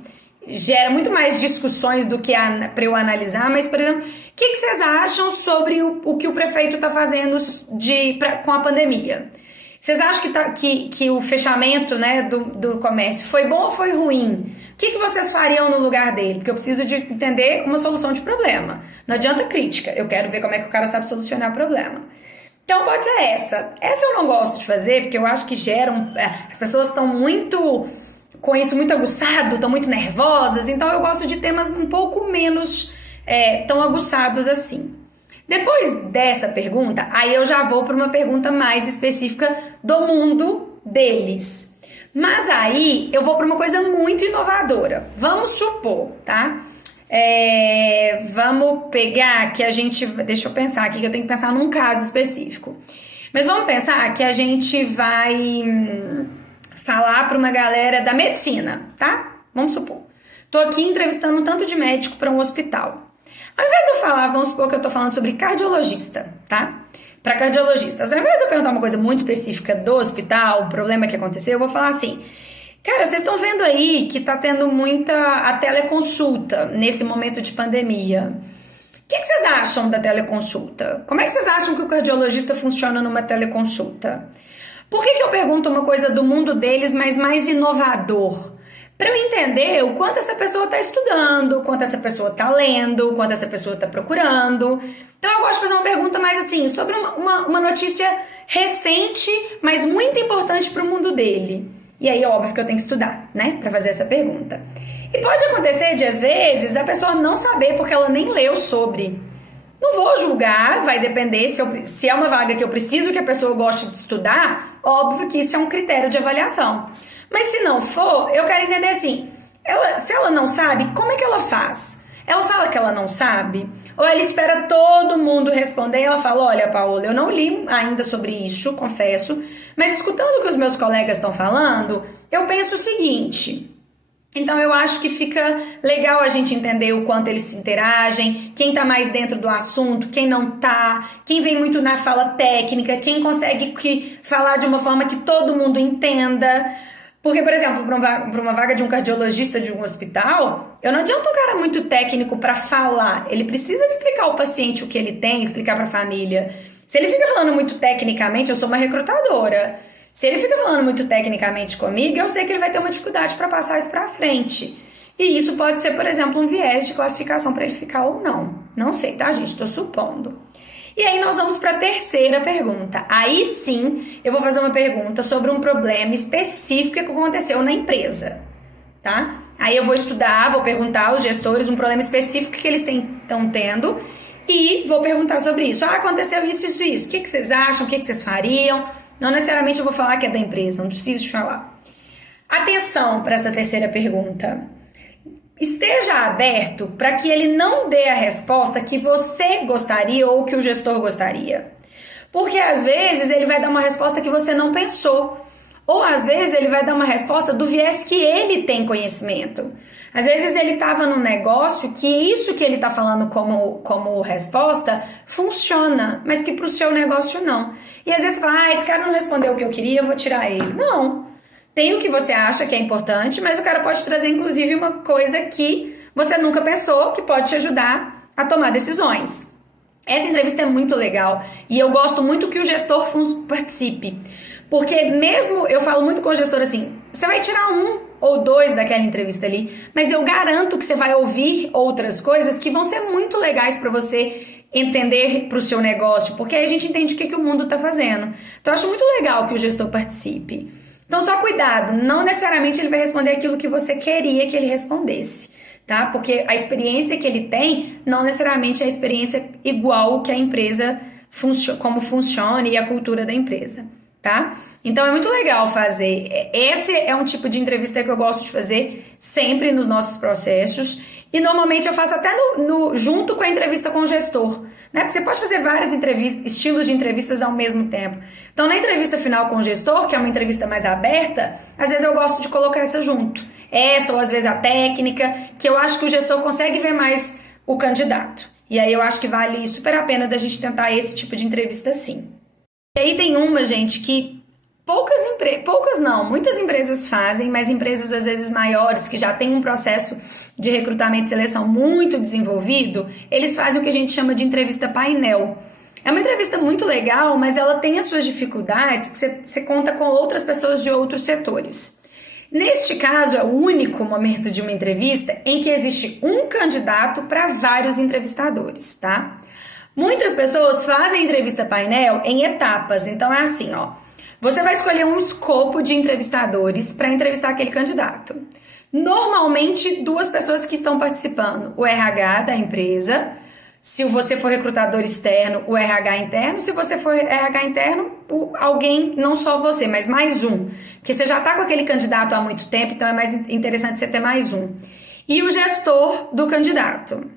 gera muito mais discussões do que para eu analisar, mas, por exemplo, o que vocês acham sobre o que o prefeito está fazendo com a pandemia? Vocês acham que o fechamento, né, do comércio foi bom ou foi ruim? O que vocês fariam no lugar dele? Porque eu preciso de entender uma solução de problema. Não adianta crítica, eu quero ver como é que o cara sabe solucionar o problema. Então pode ser essa. Essa eu não gosto de fazer, porque eu acho que as pessoas estão muito com isso muito aguçado, estão muito nervosas, então eu gosto de temas um pouco menos tão aguçados assim. Depois dessa pergunta, aí eu já vou para uma pergunta mais específica do mundo deles. Mas aí eu vou para uma coisa muito inovadora. Vamos supor, tá? Vamos pegar que a gente... Deixa eu pensar aqui, que eu tenho que pensar num caso específico. Mas vamos pensar que a gente vai falar para uma galera da medicina, tá? Vamos supor. Tô aqui entrevistando um tanto de médico para um hospital. Ao invés de eu falar, vamos supor que eu tô falando sobre cardiologista, tá? Para cardiologistas. Ao invés de eu perguntar uma coisa muito específica do hospital, o problema que aconteceu, eu vou falar assim... Cara, vocês estão vendo aí que tá tendo a teleconsulta nesse momento de pandemia. O que vocês acham da teleconsulta? Como é que vocês acham que o cardiologista funciona numa teleconsulta? Por que eu pergunto uma coisa do mundo deles, mas mais inovador? Para eu entender o quanto essa pessoa está estudando, o quanto essa pessoa está lendo, o quanto essa pessoa está procurando. Então eu gosto de fazer uma pergunta mais assim, sobre uma notícia recente, mas muito importante para o mundo dele. E aí é óbvio que eu tenho que estudar, né, para fazer essa pergunta. E pode acontecer de, às vezes, a pessoa não saber porque ela nem leu sobre. Não vou julgar, vai depender se é uma vaga que eu preciso que a pessoa goste de estudar, óbvio que isso é um critério de avaliação. Mas se não for, eu quero entender assim, se ela não sabe, como é que ela faz? Ela fala que ela não sabe? Ou ela espera todo mundo responder e ela fala, olha, Paola, eu não li ainda sobre isso, confesso, mas escutando o que os meus colegas estão falando, eu penso o seguinte, Então eu acho que fica legal a gente entender o quanto eles se interagem, quem tá mais dentro do assunto, quem não tá, quem vem muito na fala técnica, quem consegue falar de uma forma que todo mundo entenda. Porque, por exemplo, para uma vaga de um cardiologista de um hospital, eu não adianta um cara muito técnico para falar. Ele precisa explicar ao paciente o que ele tem, explicar para a família. Se ele fica falando muito tecnicamente, eu sou uma recrutadora. Se ele fica falando muito tecnicamente comigo, eu sei que ele vai ter uma dificuldade para passar isso para frente. E isso pode ser, por exemplo, um viés de classificação para ele ficar ou não. Não sei, tá, gente? Estou supondo. E aí nós vamos para a terceira pergunta. Aí sim, eu vou fazer uma pergunta sobre um problema específico que aconteceu na empresa, tá? Aí eu vou estudar, vou perguntar aos gestores um problema específico que eles estão tendo e vou perguntar sobre isso. Ah, aconteceu isso, isso, isso. O que vocês acham? O que vocês fariam? Não necessariamente eu vou falar que é da empresa, não preciso te falar. Atenção para essa terceira pergunta. Esteja aberto para que ele não dê a resposta que você gostaria ou que o gestor gostaria. Porque às vezes ele vai dar uma resposta que você não pensou. Ou às vezes ele vai dar uma resposta do viés que ele tem conhecimento. Às vezes ele estava num negócio que isso que ele está falando como resposta funciona, mas que para o seu negócio não. E às vezes você fala, esse cara não respondeu o que eu queria, eu vou tirar ele. Não. Tem o que você acha que é importante, mas o cara pode trazer inclusive uma coisa que você nunca pensou, que pode te ajudar a tomar decisões. Essa entrevista é muito legal e eu gosto muito que o gestor participe. Porque mesmo, eu falo muito com o gestor assim, você vai tirar 1 ou 2 daquela entrevista ali, mas eu garanto que você vai ouvir outras coisas que vão ser muito legais para você entender para o seu negócio, porque aí a gente entende o que o mundo está fazendo. Então eu acho muito legal que o gestor participe. Então só cuidado, não necessariamente ele vai responder aquilo que você queria que ele respondesse, tá? Porque a experiência que ele tem não necessariamente é a experiência igual que a empresa, como funciona e a cultura da empresa. Tá? Então é muito legal fazer. Esse é um tipo de entrevista que eu gosto de fazer sempre nos nossos processos e normalmente eu faço até junto com a entrevista com o gestor, né? Porque você pode fazer várias estilos de entrevistas ao mesmo tempo. Então na entrevista final com o gestor, que é uma entrevista mais aberta, às vezes eu gosto de colocar essa junto. Essa ou às vezes a técnica, que eu acho que o gestor consegue ver mais o candidato. E aí eu acho que vale super a pena da gente tentar esse tipo de entrevista sim. E aí tem uma, gente, que muitas empresas fazem, mas empresas às vezes maiores, que já têm um processo de recrutamento e seleção muito desenvolvido, eles fazem o que a gente chama de entrevista painel. É uma entrevista muito legal, mas ela tem as suas dificuldades, porque você conta com outras pessoas de outros setores. Neste caso, é o único momento de uma entrevista em que existe um candidato para vários entrevistadores, tá? Muitas pessoas fazem entrevista painel em etapas, então é assim, ó. Você vai escolher um escopo de entrevistadores para entrevistar aquele candidato. Normalmente, 2 pessoas que estão participando, o RH da empresa, se você for recrutador externo, o RH interno, se você for RH interno, alguém, não só você, mas mais um. Porque você já está com aquele candidato há muito tempo, então é mais interessante você ter mais um. E o gestor do candidato.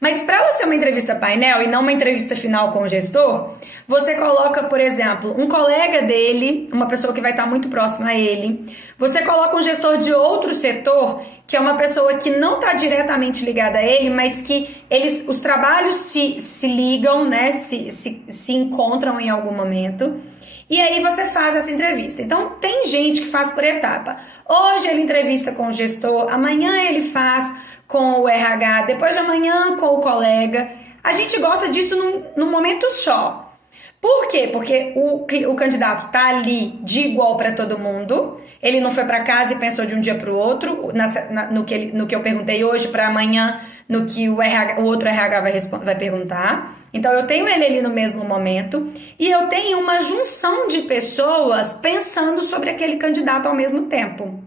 Mas para ela ser uma entrevista painel e não uma entrevista final com o gestor, você coloca, por exemplo, um colega dele, uma pessoa que vai estar muito próxima a ele. Você coloca um gestor de outro setor, que é uma pessoa que não está diretamente ligada a ele, mas que os trabalhos se ligam, né? Se encontram em algum momento. E aí você faz essa entrevista. Então tem gente que faz por etapa. Hoje ele entrevista com o gestor, amanhã ele faz com o RH, depois de amanhã com o colega. A gente gosta disso num momento só. Por quê? Porque o candidato tá ali de igual para todo mundo. Ele não foi para casa e pensou de um dia para o outro, no que eu perguntei hoje para amanhã, no que o outro RH vai perguntar. Então eu tenho ele ali no mesmo momento e eu tenho uma junção de pessoas pensando sobre aquele candidato ao mesmo tempo.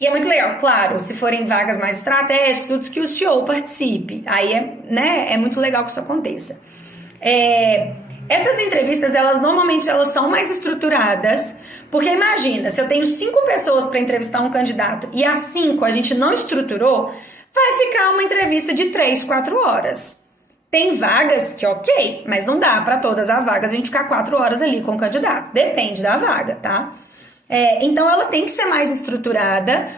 E é muito legal, claro, se forem vagas mais estratégicas, tudo que o CEO participe. Aí é muito legal que isso aconteça. Essas entrevistas, normalmente são mais estruturadas, porque imagina, se eu tenho 5 pessoas para entrevistar um candidato e as 5 a gente não estruturou, vai ficar uma entrevista de 3, 4 horas. Tem vagas que ok, mas não dá para todas as vagas a gente ficar 4 horas ali com o candidato. Depende da vaga, tá? Então ela tem que ser mais estruturada,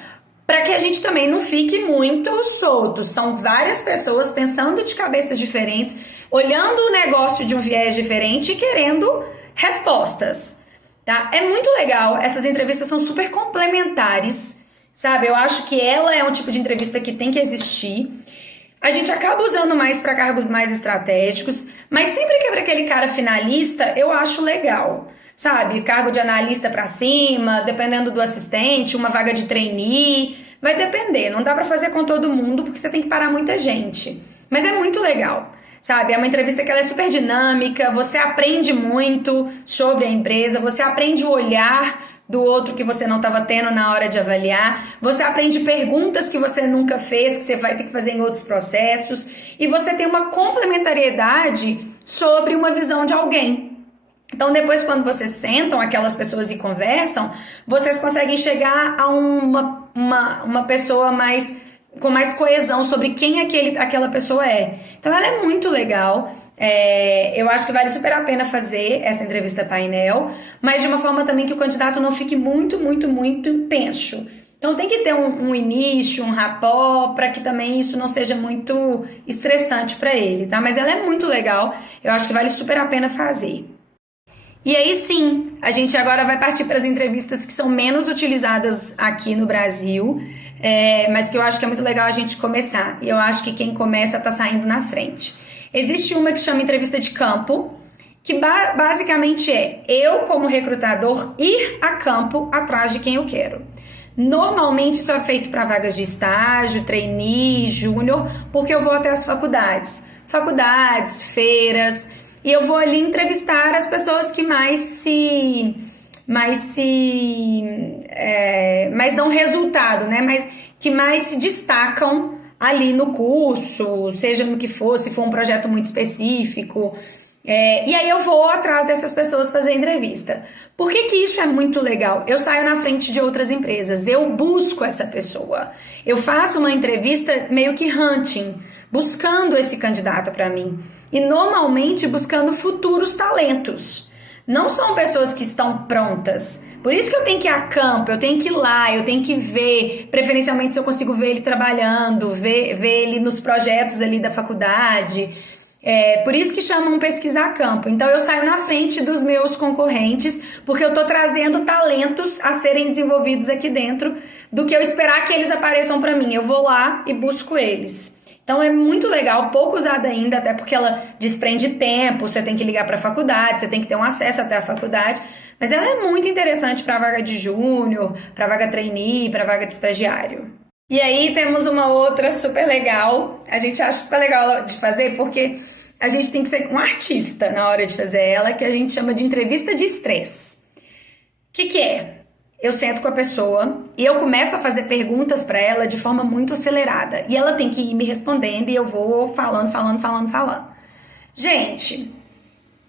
para que a gente também não fique muito solto. São várias pessoas pensando de cabeças diferentes, olhando o negócio de um viés diferente e querendo respostas, tá? É muito legal, essas entrevistas são super complementares, sabe? Eu acho que ela é um tipo de entrevista que tem que existir. A gente acaba usando mais para cargos mais estratégicos, mas sempre que é para aquele cara finalista, eu acho legal. Sabe, cargo de analista para cima, dependendo do assistente, uma vaga de trainee, vai depender, não dá para fazer com todo mundo porque você tem que parar muita gente. Mas é muito legal, sabe? É uma entrevista que ela é super dinâmica, você aprende muito sobre a empresa, você aprende o olhar do outro que você não estava tendo na hora de avaliar, você aprende perguntas que você nunca fez, que você vai ter que fazer em outros processos, e você tem uma complementariedade sobre uma visão de alguém. Então, depois, quando vocês sentam aquelas pessoas e conversam, vocês conseguem chegar a uma pessoa com mais coesão sobre quem aquela pessoa é. Então, ela é muito legal. Eu acho que vale super a pena fazer essa entrevista painel, mas de uma forma também que o candidato não fique muito, muito, muito tenso. Então, tem que ter um início, um rapport, para que também isso não seja muito estressante para ele, tá? Mas ela é muito legal. Eu acho que vale super a pena fazer. E aí sim, a gente agora vai partir para as entrevistas que são menos utilizadas aqui no Brasil, mas que eu acho que é muito legal a gente começar. E eu acho que quem começa tá saindo na frente. Existe uma que chama entrevista de campo, que basicamente é eu, como recrutador, ir a campo atrás de quem eu quero. Normalmente isso é feito para vagas de estágio, trainee, júnior, porque eu vou até as faculdades, feiras. E eu vou ali entrevistar as pessoas que mais dão resultado, né? Que mais se destacam ali no curso, seja no que for, se for um projeto muito específico. E aí eu vou atrás dessas pessoas fazer entrevista. Por que isso é muito legal? Eu saio na frente de outras empresas, eu busco essa pessoa. Eu faço uma entrevista meio que hunting, buscando esse candidato para mim. E normalmente buscando futuros talentos. Não são pessoas que estão prontas. Por isso que eu tenho que ir a campo, eu tenho que ir lá, eu tenho que ver, preferencialmente se eu consigo ver ele trabalhando, ver ele nos projetos ali da faculdade. Por isso que chamam pesquisar a campo. Então eu saio na frente dos meus concorrentes, porque eu estou trazendo talentos a serem desenvolvidos aqui dentro, do que eu esperar que eles apareçam para mim. Eu vou lá e busco eles. Então é muito legal, pouco usada ainda, até porque ela desprende tempo, você tem que ligar para a faculdade, você tem que ter um acesso até a faculdade, mas ela é muito interessante para vaga de júnior, para vaga trainee, para vaga de estagiário. E aí temos uma outra super legal, a gente acha super legal de fazer porque a gente tem que ser um artista na hora de fazer ela, que a gente chama de entrevista de estresse. O que é? Eu sento com a pessoa e eu começo a fazer perguntas para ela de forma muito acelerada. E ela tem que ir me respondendo e eu vou falando. Gente,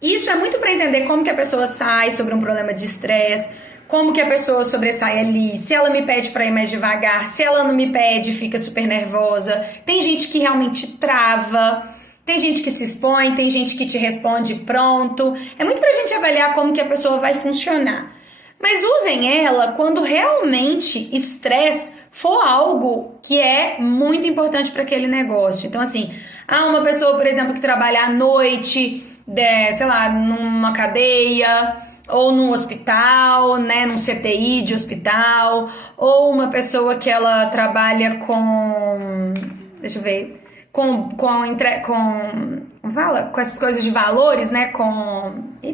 isso é muito para entender como que a pessoa sai sobre um problema de estresse, como que a pessoa sobressai ali, se ela me pede para ir mais devagar, se ela não me pede, fica super nervosa. Tem gente que realmente trava, tem gente que se expõe, tem gente que te responde pronto. É muito pra gente avaliar como que a pessoa vai funcionar. Mas usem ela quando realmente estresse for algo que é muito importante para aquele negócio. Então, assim, uma pessoa, por exemplo, que trabalha à noite, sei lá, numa cadeia, ou num hospital, né, num CTI de hospital, ou uma pessoa que ela trabalha com, deixa eu ver, com essas coisas de valores, né,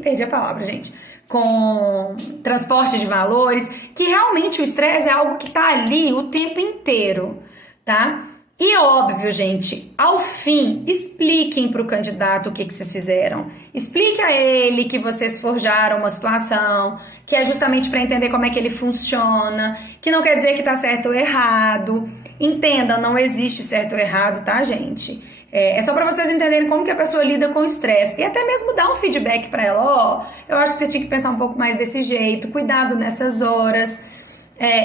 perdi a palavra, gente, com transporte de valores, que realmente o estresse é algo que tá ali o tempo inteiro, tá? E óbvio, gente, ao fim, expliquem para o candidato o que vocês fizeram. Explique a ele que vocês forjaram uma situação, que é justamente para entender como é que ele funciona, que não quer dizer que tá certo ou errado. Entendam, não existe certo ou errado, tá, gente? É só para vocês entenderem como que a pessoa lida com o estresse. E até mesmo dar um feedback para ela. Eu acho que você tinha que pensar um pouco mais desse jeito, cuidado nessas horas.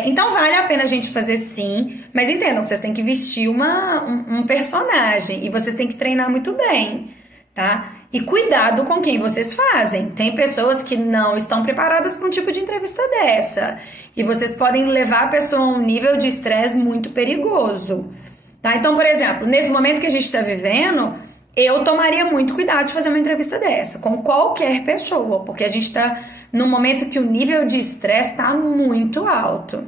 Então vale a pena a gente fazer sim, mas entendam, vocês têm que vestir um personagem e vocês têm que treinar muito bem, tá? E cuidado com quem vocês fazem. Tem pessoas que não estão preparadas para um tipo de entrevista dessa. E vocês podem levar a pessoa a um nível de estresse muito perigoso. Tá? Então, por exemplo, nesse momento que a gente está vivendo, eu tomaria muito cuidado de fazer uma entrevista dessa, com qualquer pessoa, porque a gente está num momento que o nível de estresse está muito alto.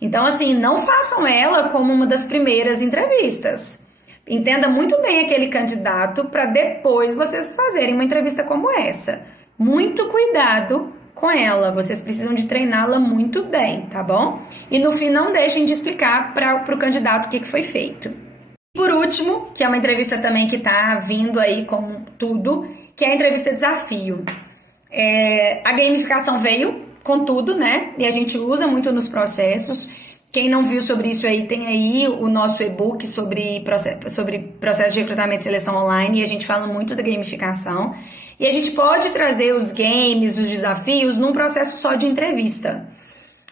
Então, assim, não façam ela como uma das primeiras entrevistas. Entenda muito bem aquele candidato para depois vocês fazerem uma entrevista como essa. Muito cuidado com ela, vocês precisam de treiná-la muito bem, tá bom? E no fim não deixem de explicar para o candidato o que foi feito. Por último, que é uma entrevista também que tá vindo aí como tudo, que é a entrevista desafio. A gamificação veio com tudo, né? E a gente usa muito nos processos. Quem não viu sobre isso aí, tem aí o nosso e-book sobre processo de recrutamento e seleção online, e a gente fala muito da gamificação. E a gente pode trazer os games, os desafios, num processo só de entrevista.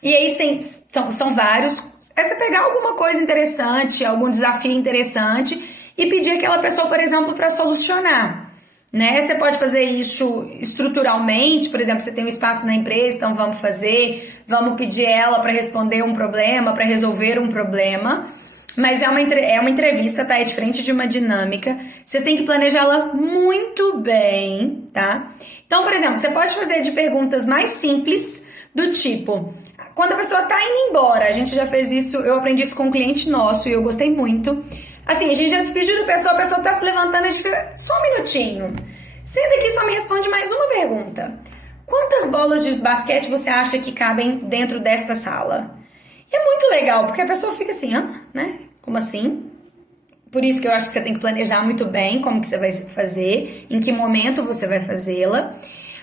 E aí são vários. É você pegar alguma coisa interessante, algum desafio interessante e pedir aquela pessoa, por exemplo, para solucionar. Né? Você pode fazer isso estruturalmente, por exemplo, você tem um espaço na empresa, então vamos pedir ela para responder um problema, para resolver um problema. Mas é uma entrevista, tá? É diferente de uma dinâmica. Vocês têm que planejá-la muito bem, tá? Então, por exemplo, você pode fazer de perguntas mais simples, do tipo, quando a pessoa tá indo embora, a gente já fez isso, eu aprendi isso com um cliente nosso e eu gostei muito. Assim, a gente já despediu da pessoa, a pessoa tá se levantando, a gente fica, só um minutinho. Senta aqui e só me responde mais uma pergunta. Quantas bolas de basquete você acha que cabem dentro desta sala? E é muito legal, porque a pessoa fica assim, né? Como assim? Por isso que eu acho que você tem que planejar muito bem como que você vai fazer, em que momento você vai fazê-la.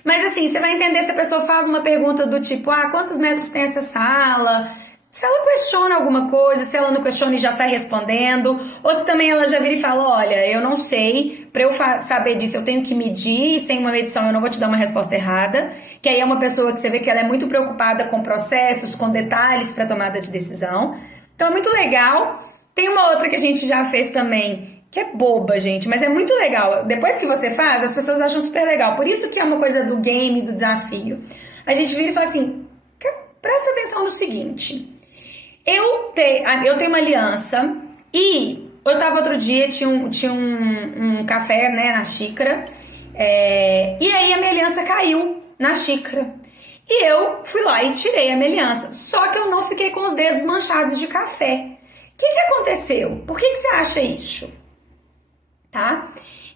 Mas assim, você vai entender se a pessoa faz uma pergunta do tipo, quantos metros tem essa sala? Se ela questiona alguma coisa, se ela não questiona e já sai respondendo, ou se também ela já vira e fala, olha, eu não sei, pra eu saber disso eu tenho que medir, e sem uma medição eu não vou te dar uma resposta errada, que aí é uma pessoa que você vê que ela é muito preocupada com processos, com detalhes para tomada de decisão. Então é muito legal. Tem uma outra que a gente já fez também, que é boba, gente, mas é muito legal. Depois que você faz, as pessoas acham super legal. Por isso que é uma coisa do game, do desafio. A gente vira e fala assim, presta atenção no seguinte... Eu tenho uma aliança e eu tava outro dia, tinha um café, né, na xícara, e aí a minha aliança caiu na xícara. E eu fui lá e tirei a minha aliança, só que eu não fiquei com os dedos manchados de café. O que aconteceu? Por que você acha isso? Tá?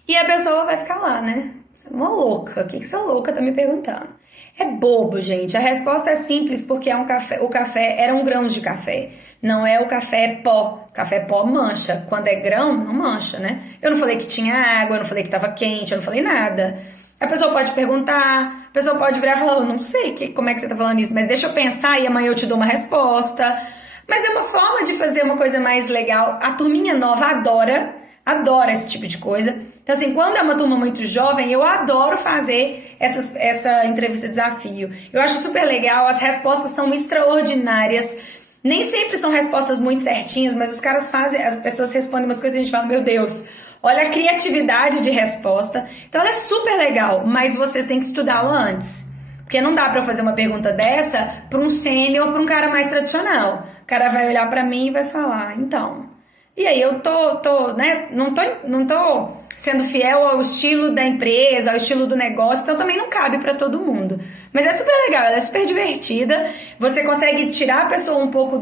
E a pessoa vai ficar lá, né? Você é uma louca, o que essa louca tá me perguntando? É bobo, gente. A resposta é simples porque o café eram grãos de café. Não é o café pó. Café pó mancha. Quando é grão, não mancha, né? Eu não falei que tinha água, eu não falei que tava quente, eu não falei nada. A pessoa pode perguntar, a pessoa pode virar e falar, eu não sei como é que você tá falando isso, mas deixa eu pensar e amanhã eu te dou uma resposta. Mas é uma forma de fazer uma coisa mais legal. A turminha nova adora esse tipo de coisa. Então, assim, quando é uma turma muito jovem, eu adoro fazer essa entrevista desafio. Eu acho super legal, as respostas são extraordinárias. Nem sempre são respostas muito certinhas, mas os caras fazem, as pessoas respondem umas coisas e a gente fala, meu Deus, olha a criatividade de resposta. Então, ela é super legal, mas vocês têm que estudá-la antes. Porque não dá pra eu fazer uma pergunta dessa pra um sênior ou pra um cara mais tradicional. O cara vai olhar pra mim e vai falar, então... E aí eu né, não tô sendo fiel ao estilo da empresa, ao estilo do negócio, então também não cabe pra todo mundo. Mas é super legal, ela é super divertida, você consegue tirar a pessoa um pouco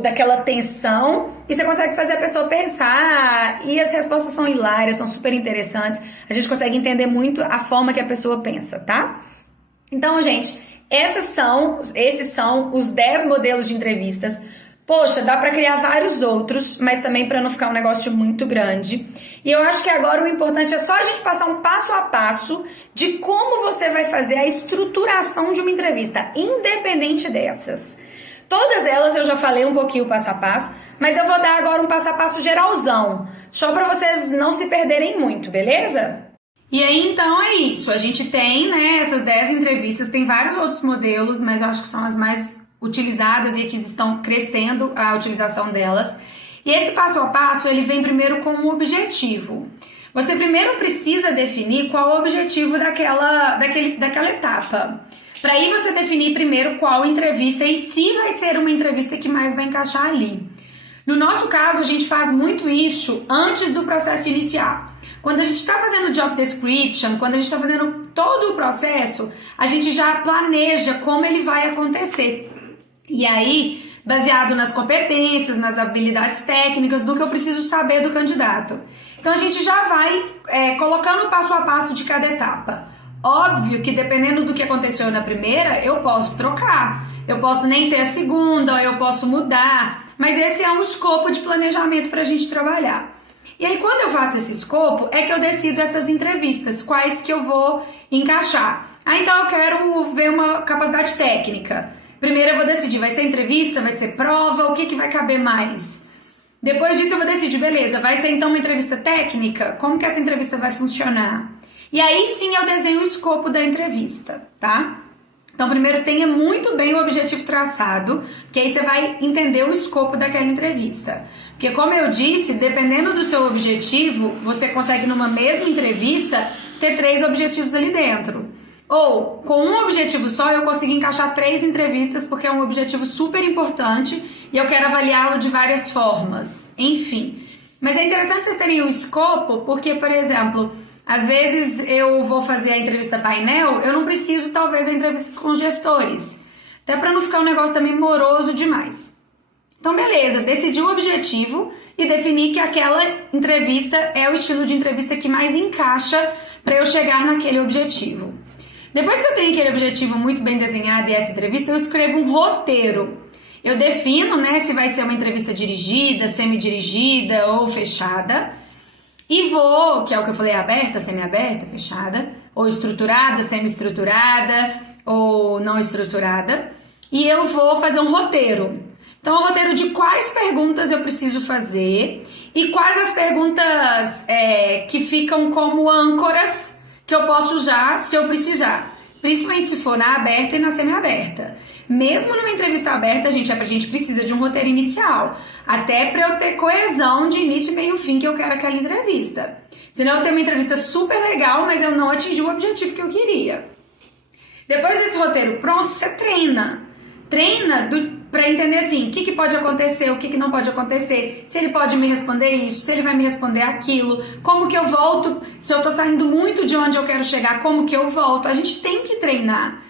daquela tensão e você consegue fazer a pessoa pensar, e as respostas são hilárias, são super interessantes, a gente consegue entender muito a forma que a pessoa pensa, tá? Então, gente, esses são os 10 modelos de entrevistas. Poxa, dá pra criar vários outros, mas também pra não ficar um negócio muito grande. E eu acho que agora o importante é só a gente passar um passo a passo de como você vai fazer a estruturação de uma entrevista, independente dessas. Todas elas eu já falei um pouquinho passo a passo, mas eu vou dar agora um passo a passo geralzão, só pra vocês não se perderem muito, beleza? E aí, então, é isso. A gente tem, né, essas 10 entrevistas, tem vários outros modelos, mas eu acho que são as mais utilizadas e que estão crescendo a utilização delas. E esse passo a passo, ele vem primeiro com um objetivo. Você primeiro precisa definir qual é o objetivo daquela etapa. Para aí você definir primeiro qual entrevista e se vai ser uma entrevista que mais vai encaixar ali. No nosso caso, a gente faz muito isso antes do processo iniciar. Quando a gente está fazendo job description, quando a gente está fazendo todo o processo, a gente já planeja como ele vai acontecer. E aí, baseado nas competências, nas habilidades técnicas, do que eu preciso saber do candidato. Então a gente já vai colocando o passo a passo de cada etapa. Óbvio que dependendo do que aconteceu na primeira, eu posso trocar. Eu posso nem ter a segunda, eu posso mudar. Mas esse é um escopo de planejamento para a gente trabalhar. E aí quando eu faço esse escopo, é que eu decido essas entrevistas, quais que eu vou encaixar. Então eu quero ver uma capacidade técnica. Primeiro eu vou decidir, vai ser entrevista, vai ser prova, o que vai caber mais? Depois disso eu vou decidir, beleza, vai ser então uma entrevista técnica? Como que essa entrevista vai funcionar? E aí sim eu desenho o escopo da entrevista, tá? Então primeiro tenha muito bem o objetivo traçado, que aí você vai entender o escopo daquela entrevista. Porque como eu disse, dependendo do seu objetivo, você consegue numa mesma entrevista ter 3 objetivos ali dentro. Ou, com um objetivo só, eu consigo encaixar 3 entrevistas porque é um objetivo super importante e eu quero avaliá-lo de várias formas. Enfim. Mas é interessante vocês terem o escopo porque, por exemplo, às vezes eu vou fazer a entrevista painel, eu não preciso, talvez, de entrevistas com gestores. Até para não ficar um negócio também moroso demais. Então, beleza, decidi o objetivo e defini que aquela entrevista é o estilo de entrevista que mais encaixa para eu chegar naquele objetivo. Depois que eu tenho aquele objetivo muito bem desenhado e essa entrevista, eu escrevo um roteiro. Eu defino, né, se vai ser uma entrevista dirigida, semi-dirigida ou fechada. E vou, que é o que eu falei, aberta, semi-aberta, fechada, ou estruturada, semi-estruturada, ou não estruturada. E eu vou fazer um roteiro. Então, o roteiro de quais perguntas eu preciso fazer e quais as perguntas que ficam como âncoras que eu posso usar se eu precisar, principalmente se for na aberta e na semi-aberta. Mesmo numa entrevista aberta, a gente precisa de um roteiro inicial, até para eu ter coesão de início, meio e fim que eu quero aquela entrevista. Senão eu tenho uma entrevista super legal, mas eu não atingi o objetivo que eu queria. Depois desse roteiro pronto, você treina. Para entender assim, o que pode acontecer, o que não pode acontecer, se ele pode me responder isso, se ele vai me responder aquilo, como que eu volto, se eu tô saindo muito de onde eu quero chegar, como que eu volto. A gente tem que treinar.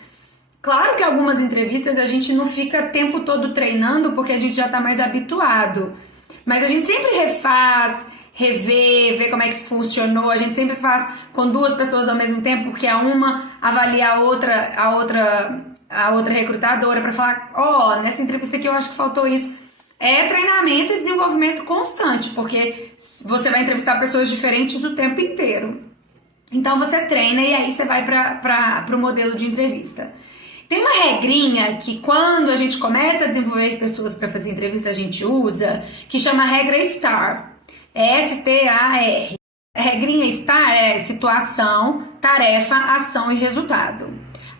Claro que algumas entrevistas a gente não fica o tempo todo treinando porque a gente já tá mais habituado, mas a gente sempre refaz, revê, vê como é que funcionou, a gente sempre faz com 2 pessoas ao mesmo tempo, porque a uma avalia a outra recrutadora para falar, nessa entrevista aqui eu acho que faltou isso. É treinamento e desenvolvimento constante, porque você vai entrevistar pessoas diferentes o tempo inteiro. Então você treina e aí você vai para o modelo de entrevista. Tem uma regrinha que quando a gente começa a desenvolver pessoas para fazer entrevista a gente usa, que chama regra STAR. S-T-A-R. A regrinha STAR é situação, tarefa, ação e resultado.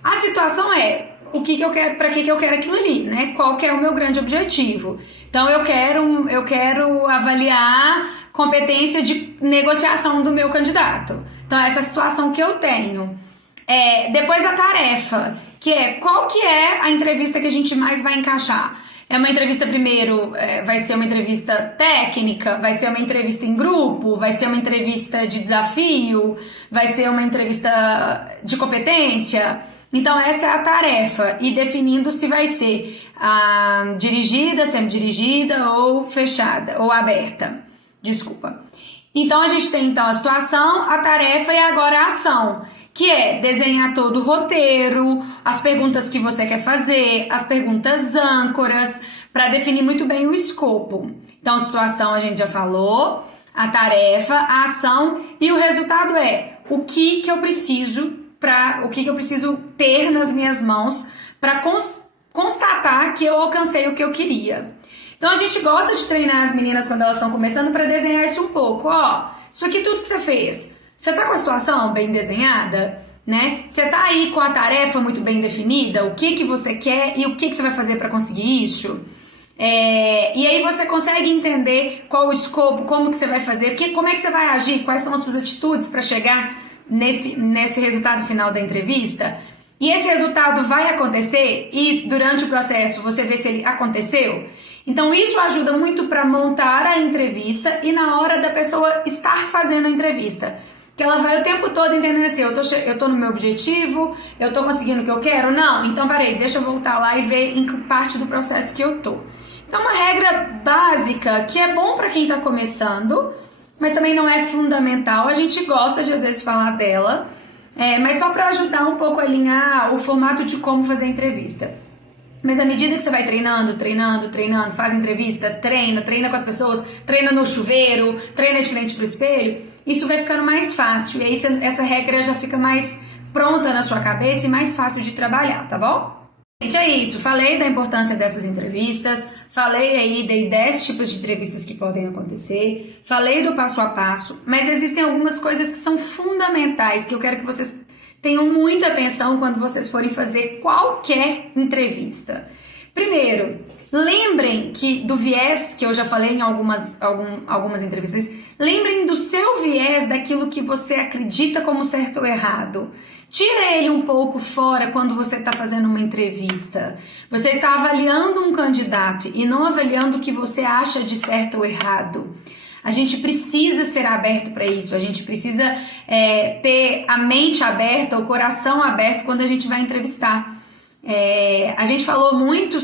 A situação é o que eu quero, para que eu quero aquilo ali, né? Qual que é o meu grande objetivo? Então eu quero avaliar competência de negociação do meu candidato. Então essa é a situação que eu tenho. Depois a tarefa, que é qual que é a entrevista que a gente mais vai encaixar? É uma entrevista primeiro, vai ser uma entrevista técnica, vai ser uma entrevista em grupo, vai ser uma entrevista de desafio, vai ser uma entrevista de competência. Então essa é a tarefa, e definindo se vai ser dirigida, semi-dirigida ou fechada, ou aberta. Desculpa. Então a gente tem então a situação, a tarefa e agora a ação, que é desenhar todo o roteiro, as perguntas que você quer fazer, as perguntas âncoras, para definir muito bem o escopo. Então, a situação a gente já falou, a tarefa, a ação e o resultado é o que eu preciso ter nas minhas mãos para constatar que eu alcancei o que eu queria. Então, a gente gosta de treinar as meninas quando elas estão começando para desenhar isso um pouco. Isso aqui tudo que você fez. Você tá com a situação bem desenhada, né? Você tá aí com a tarefa muito bem definida, o que você quer e o que você vai fazer para conseguir isso? E aí você consegue entender qual o escopo, como que você vai fazer, como é que você vai agir, quais são as suas atitudes para chegar nesse resultado final da entrevista. E esse resultado vai acontecer e durante o processo você vê se ele aconteceu. Então isso ajuda muito para montar a entrevista e na hora da pessoa estar fazendo a entrevista. Que ela vai o tempo todo entendendo assim, eu tô no meu objetivo, eu tô conseguindo o que eu quero? Não, então peraí, deixa eu voltar lá e ver em que parte do processo que eu tô. Então uma regra básica que é bom para quem tá começando, mas também não é fundamental, a gente gosta de às vezes falar dela, mas só para ajudar um pouco a alinhar o formato de como fazer a entrevista. Mas à medida que você vai treinando, faz entrevista, treina com as pessoas, treina no chuveiro, treina de frente pro espelho, isso vai ficando mais fácil. E aí essa regra já fica mais pronta na sua cabeça e mais fácil de trabalhar, tá bom? Gente, é isso. Falei da importância dessas entrevistas, falei aí de 10 tipos de entrevistas que podem acontecer, falei do passo a passo, mas existem algumas coisas que são fundamentais que eu quero que vocês tenham muita atenção quando vocês forem fazer qualquer entrevista. Primeiro, lembrem do viés que eu já falei em algumas entrevistas, lembrem do seu viés, daquilo que você acredita como certo ou errado. Tira ele um pouco fora quando você está fazendo uma entrevista. Você está avaliando um candidato e não avaliando o que você acha de certo ou errado. A gente precisa ser aberto para isso, a gente precisa ter a mente aberta, o coração aberto quando a gente vai entrevistar. A gente falou muito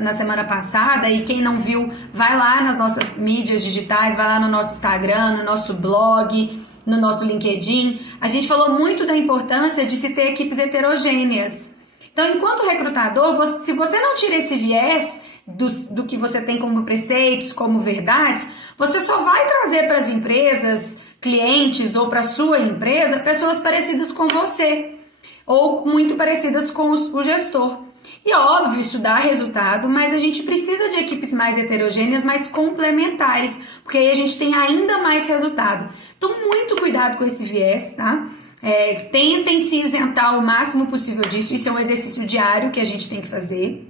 na semana passada, e quem não viu, vai lá nas nossas mídias digitais, vai lá no nosso Instagram, no nosso blog, no nosso LinkedIn. A gente falou muito da importância de se ter equipes heterogêneas. Então, enquanto recrutador, se você não tira esse viés do que você tem como preceitos, como verdades, você só vai trazer para as empresas, clientes ou para a sua empresa, pessoas parecidas com você ou muito parecidas com o gestor. E óbvio, isso dá resultado, mas a gente precisa de equipes mais heterogêneas, mais complementares, porque aí a gente tem ainda mais resultado. Então, muito cuidado com esse viés, tá? Tentem se isentar o máximo possível disso, isso é um exercício diário que a gente tem que fazer.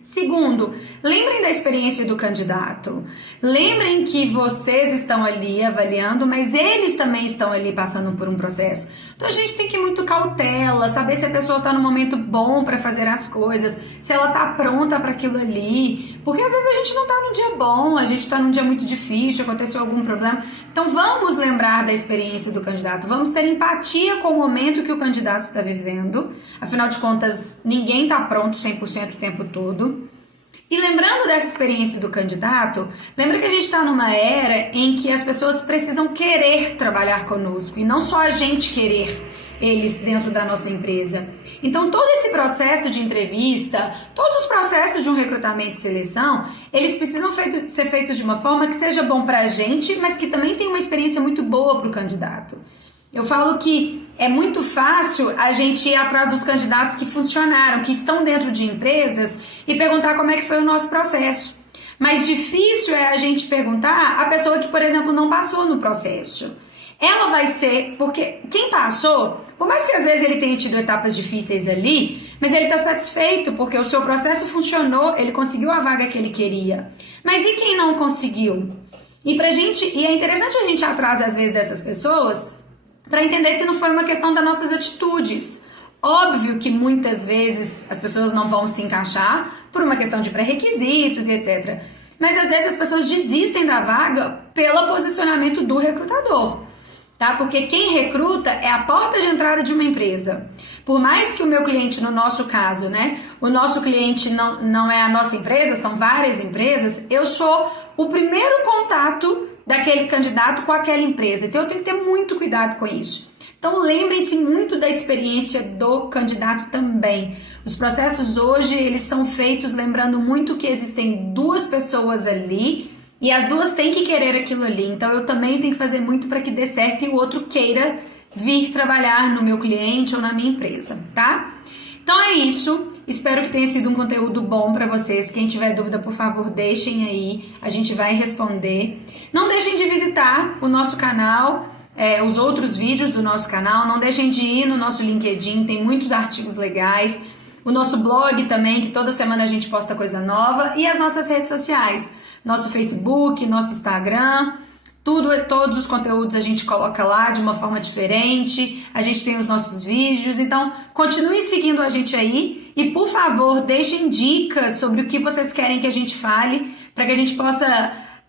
Segundo, lembrem da experiência do candidato. Lembrem que vocês estão ali avaliando, mas eles também estão ali passando por um processo. Então a gente tem que ir muito cautela, saber se a pessoa está no momento bom para fazer as coisas, se ela está pronta para aquilo ali. Porque às vezes a gente não está num dia bom, a gente está num dia muito difícil, aconteceu algum problema. Então vamos lembrar da experiência do candidato, vamos ter empatia com o momento que o candidato está vivendo. Afinal de contas, ninguém está pronto 100% o tempo todo. E lembrando dessa experiência do candidato, lembra que a gente está numa era em que as pessoas precisam querer trabalhar conosco e não só a gente querer eles dentro da nossa empresa. Então todo esse processo de entrevista, todos os processos de um recrutamento e seleção, eles precisam ser feitos de uma forma que seja bom para a gente, mas que também tenha uma experiência muito boa para o candidato. Eu falo que é muito fácil a gente ir atrás dos candidatos que funcionaram, que estão dentro de empresas e perguntar como é que foi o nosso processo. Mas difícil é a gente perguntar a pessoa que, por exemplo, não passou no processo. Ela vai ser, porque quem passou, por mais que às vezes ele tenha tido etapas difíceis ali, mas ele está satisfeito porque o seu processo funcionou, ele conseguiu a vaga que ele queria. Mas e quem não conseguiu? E é interessante a gente ir atrás, às vezes, dessas pessoas para entender se não foi uma questão das nossas atitudes. Óbvio que muitas vezes as pessoas não vão se encaixar por uma questão de pré-requisitos e etc. Mas às vezes as pessoas desistem da vaga pelo posicionamento do recrutador, tá? Porque quem recruta é a porta de entrada de uma empresa. Por mais que o meu cliente, no nosso caso, né, o nosso cliente não é a nossa empresa, são várias empresas, eu sou o primeiro contato daquele candidato com aquela empresa. Então eu tenho que ter muito cuidado com isso. Então lembrem-se muito da experiência do candidato também. Os processos hoje, eles são feitos lembrando muito que existem duas pessoas ali e as duas têm que querer aquilo ali. Então eu também tenho que fazer muito para que dê certo e o outro queira vir trabalhar no meu cliente ou na minha empresa, tá? Então é isso. Espero que tenha sido um conteúdo bom para vocês. Quem tiver dúvida, por favor, deixem aí. A gente vai responder. Não deixem de visitar o nosso canal, os outros vídeos do nosso canal. Não deixem de ir no nosso LinkedIn. Tem muitos artigos legais. O nosso blog também, que toda semana a gente posta coisa nova, e as nossas redes sociais, nosso Facebook, nosso Instagram, todos os conteúdos a gente coloca lá de uma forma diferente, a gente tem os nossos vídeos, então continue seguindo a gente aí e, por favor, deixem dicas sobre o que vocês querem que a gente fale, para que a gente possa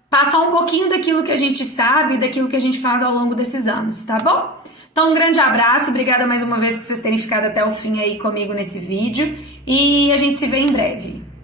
passar um pouquinho daquilo que a gente sabe, daquilo que a gente faz ao longo desses anos, tá bom? Então, um grande abraço, obrigada mais uma vez por vocês terem ficado até o fim aí comigo nesse vídeo e a gente se vê em breve.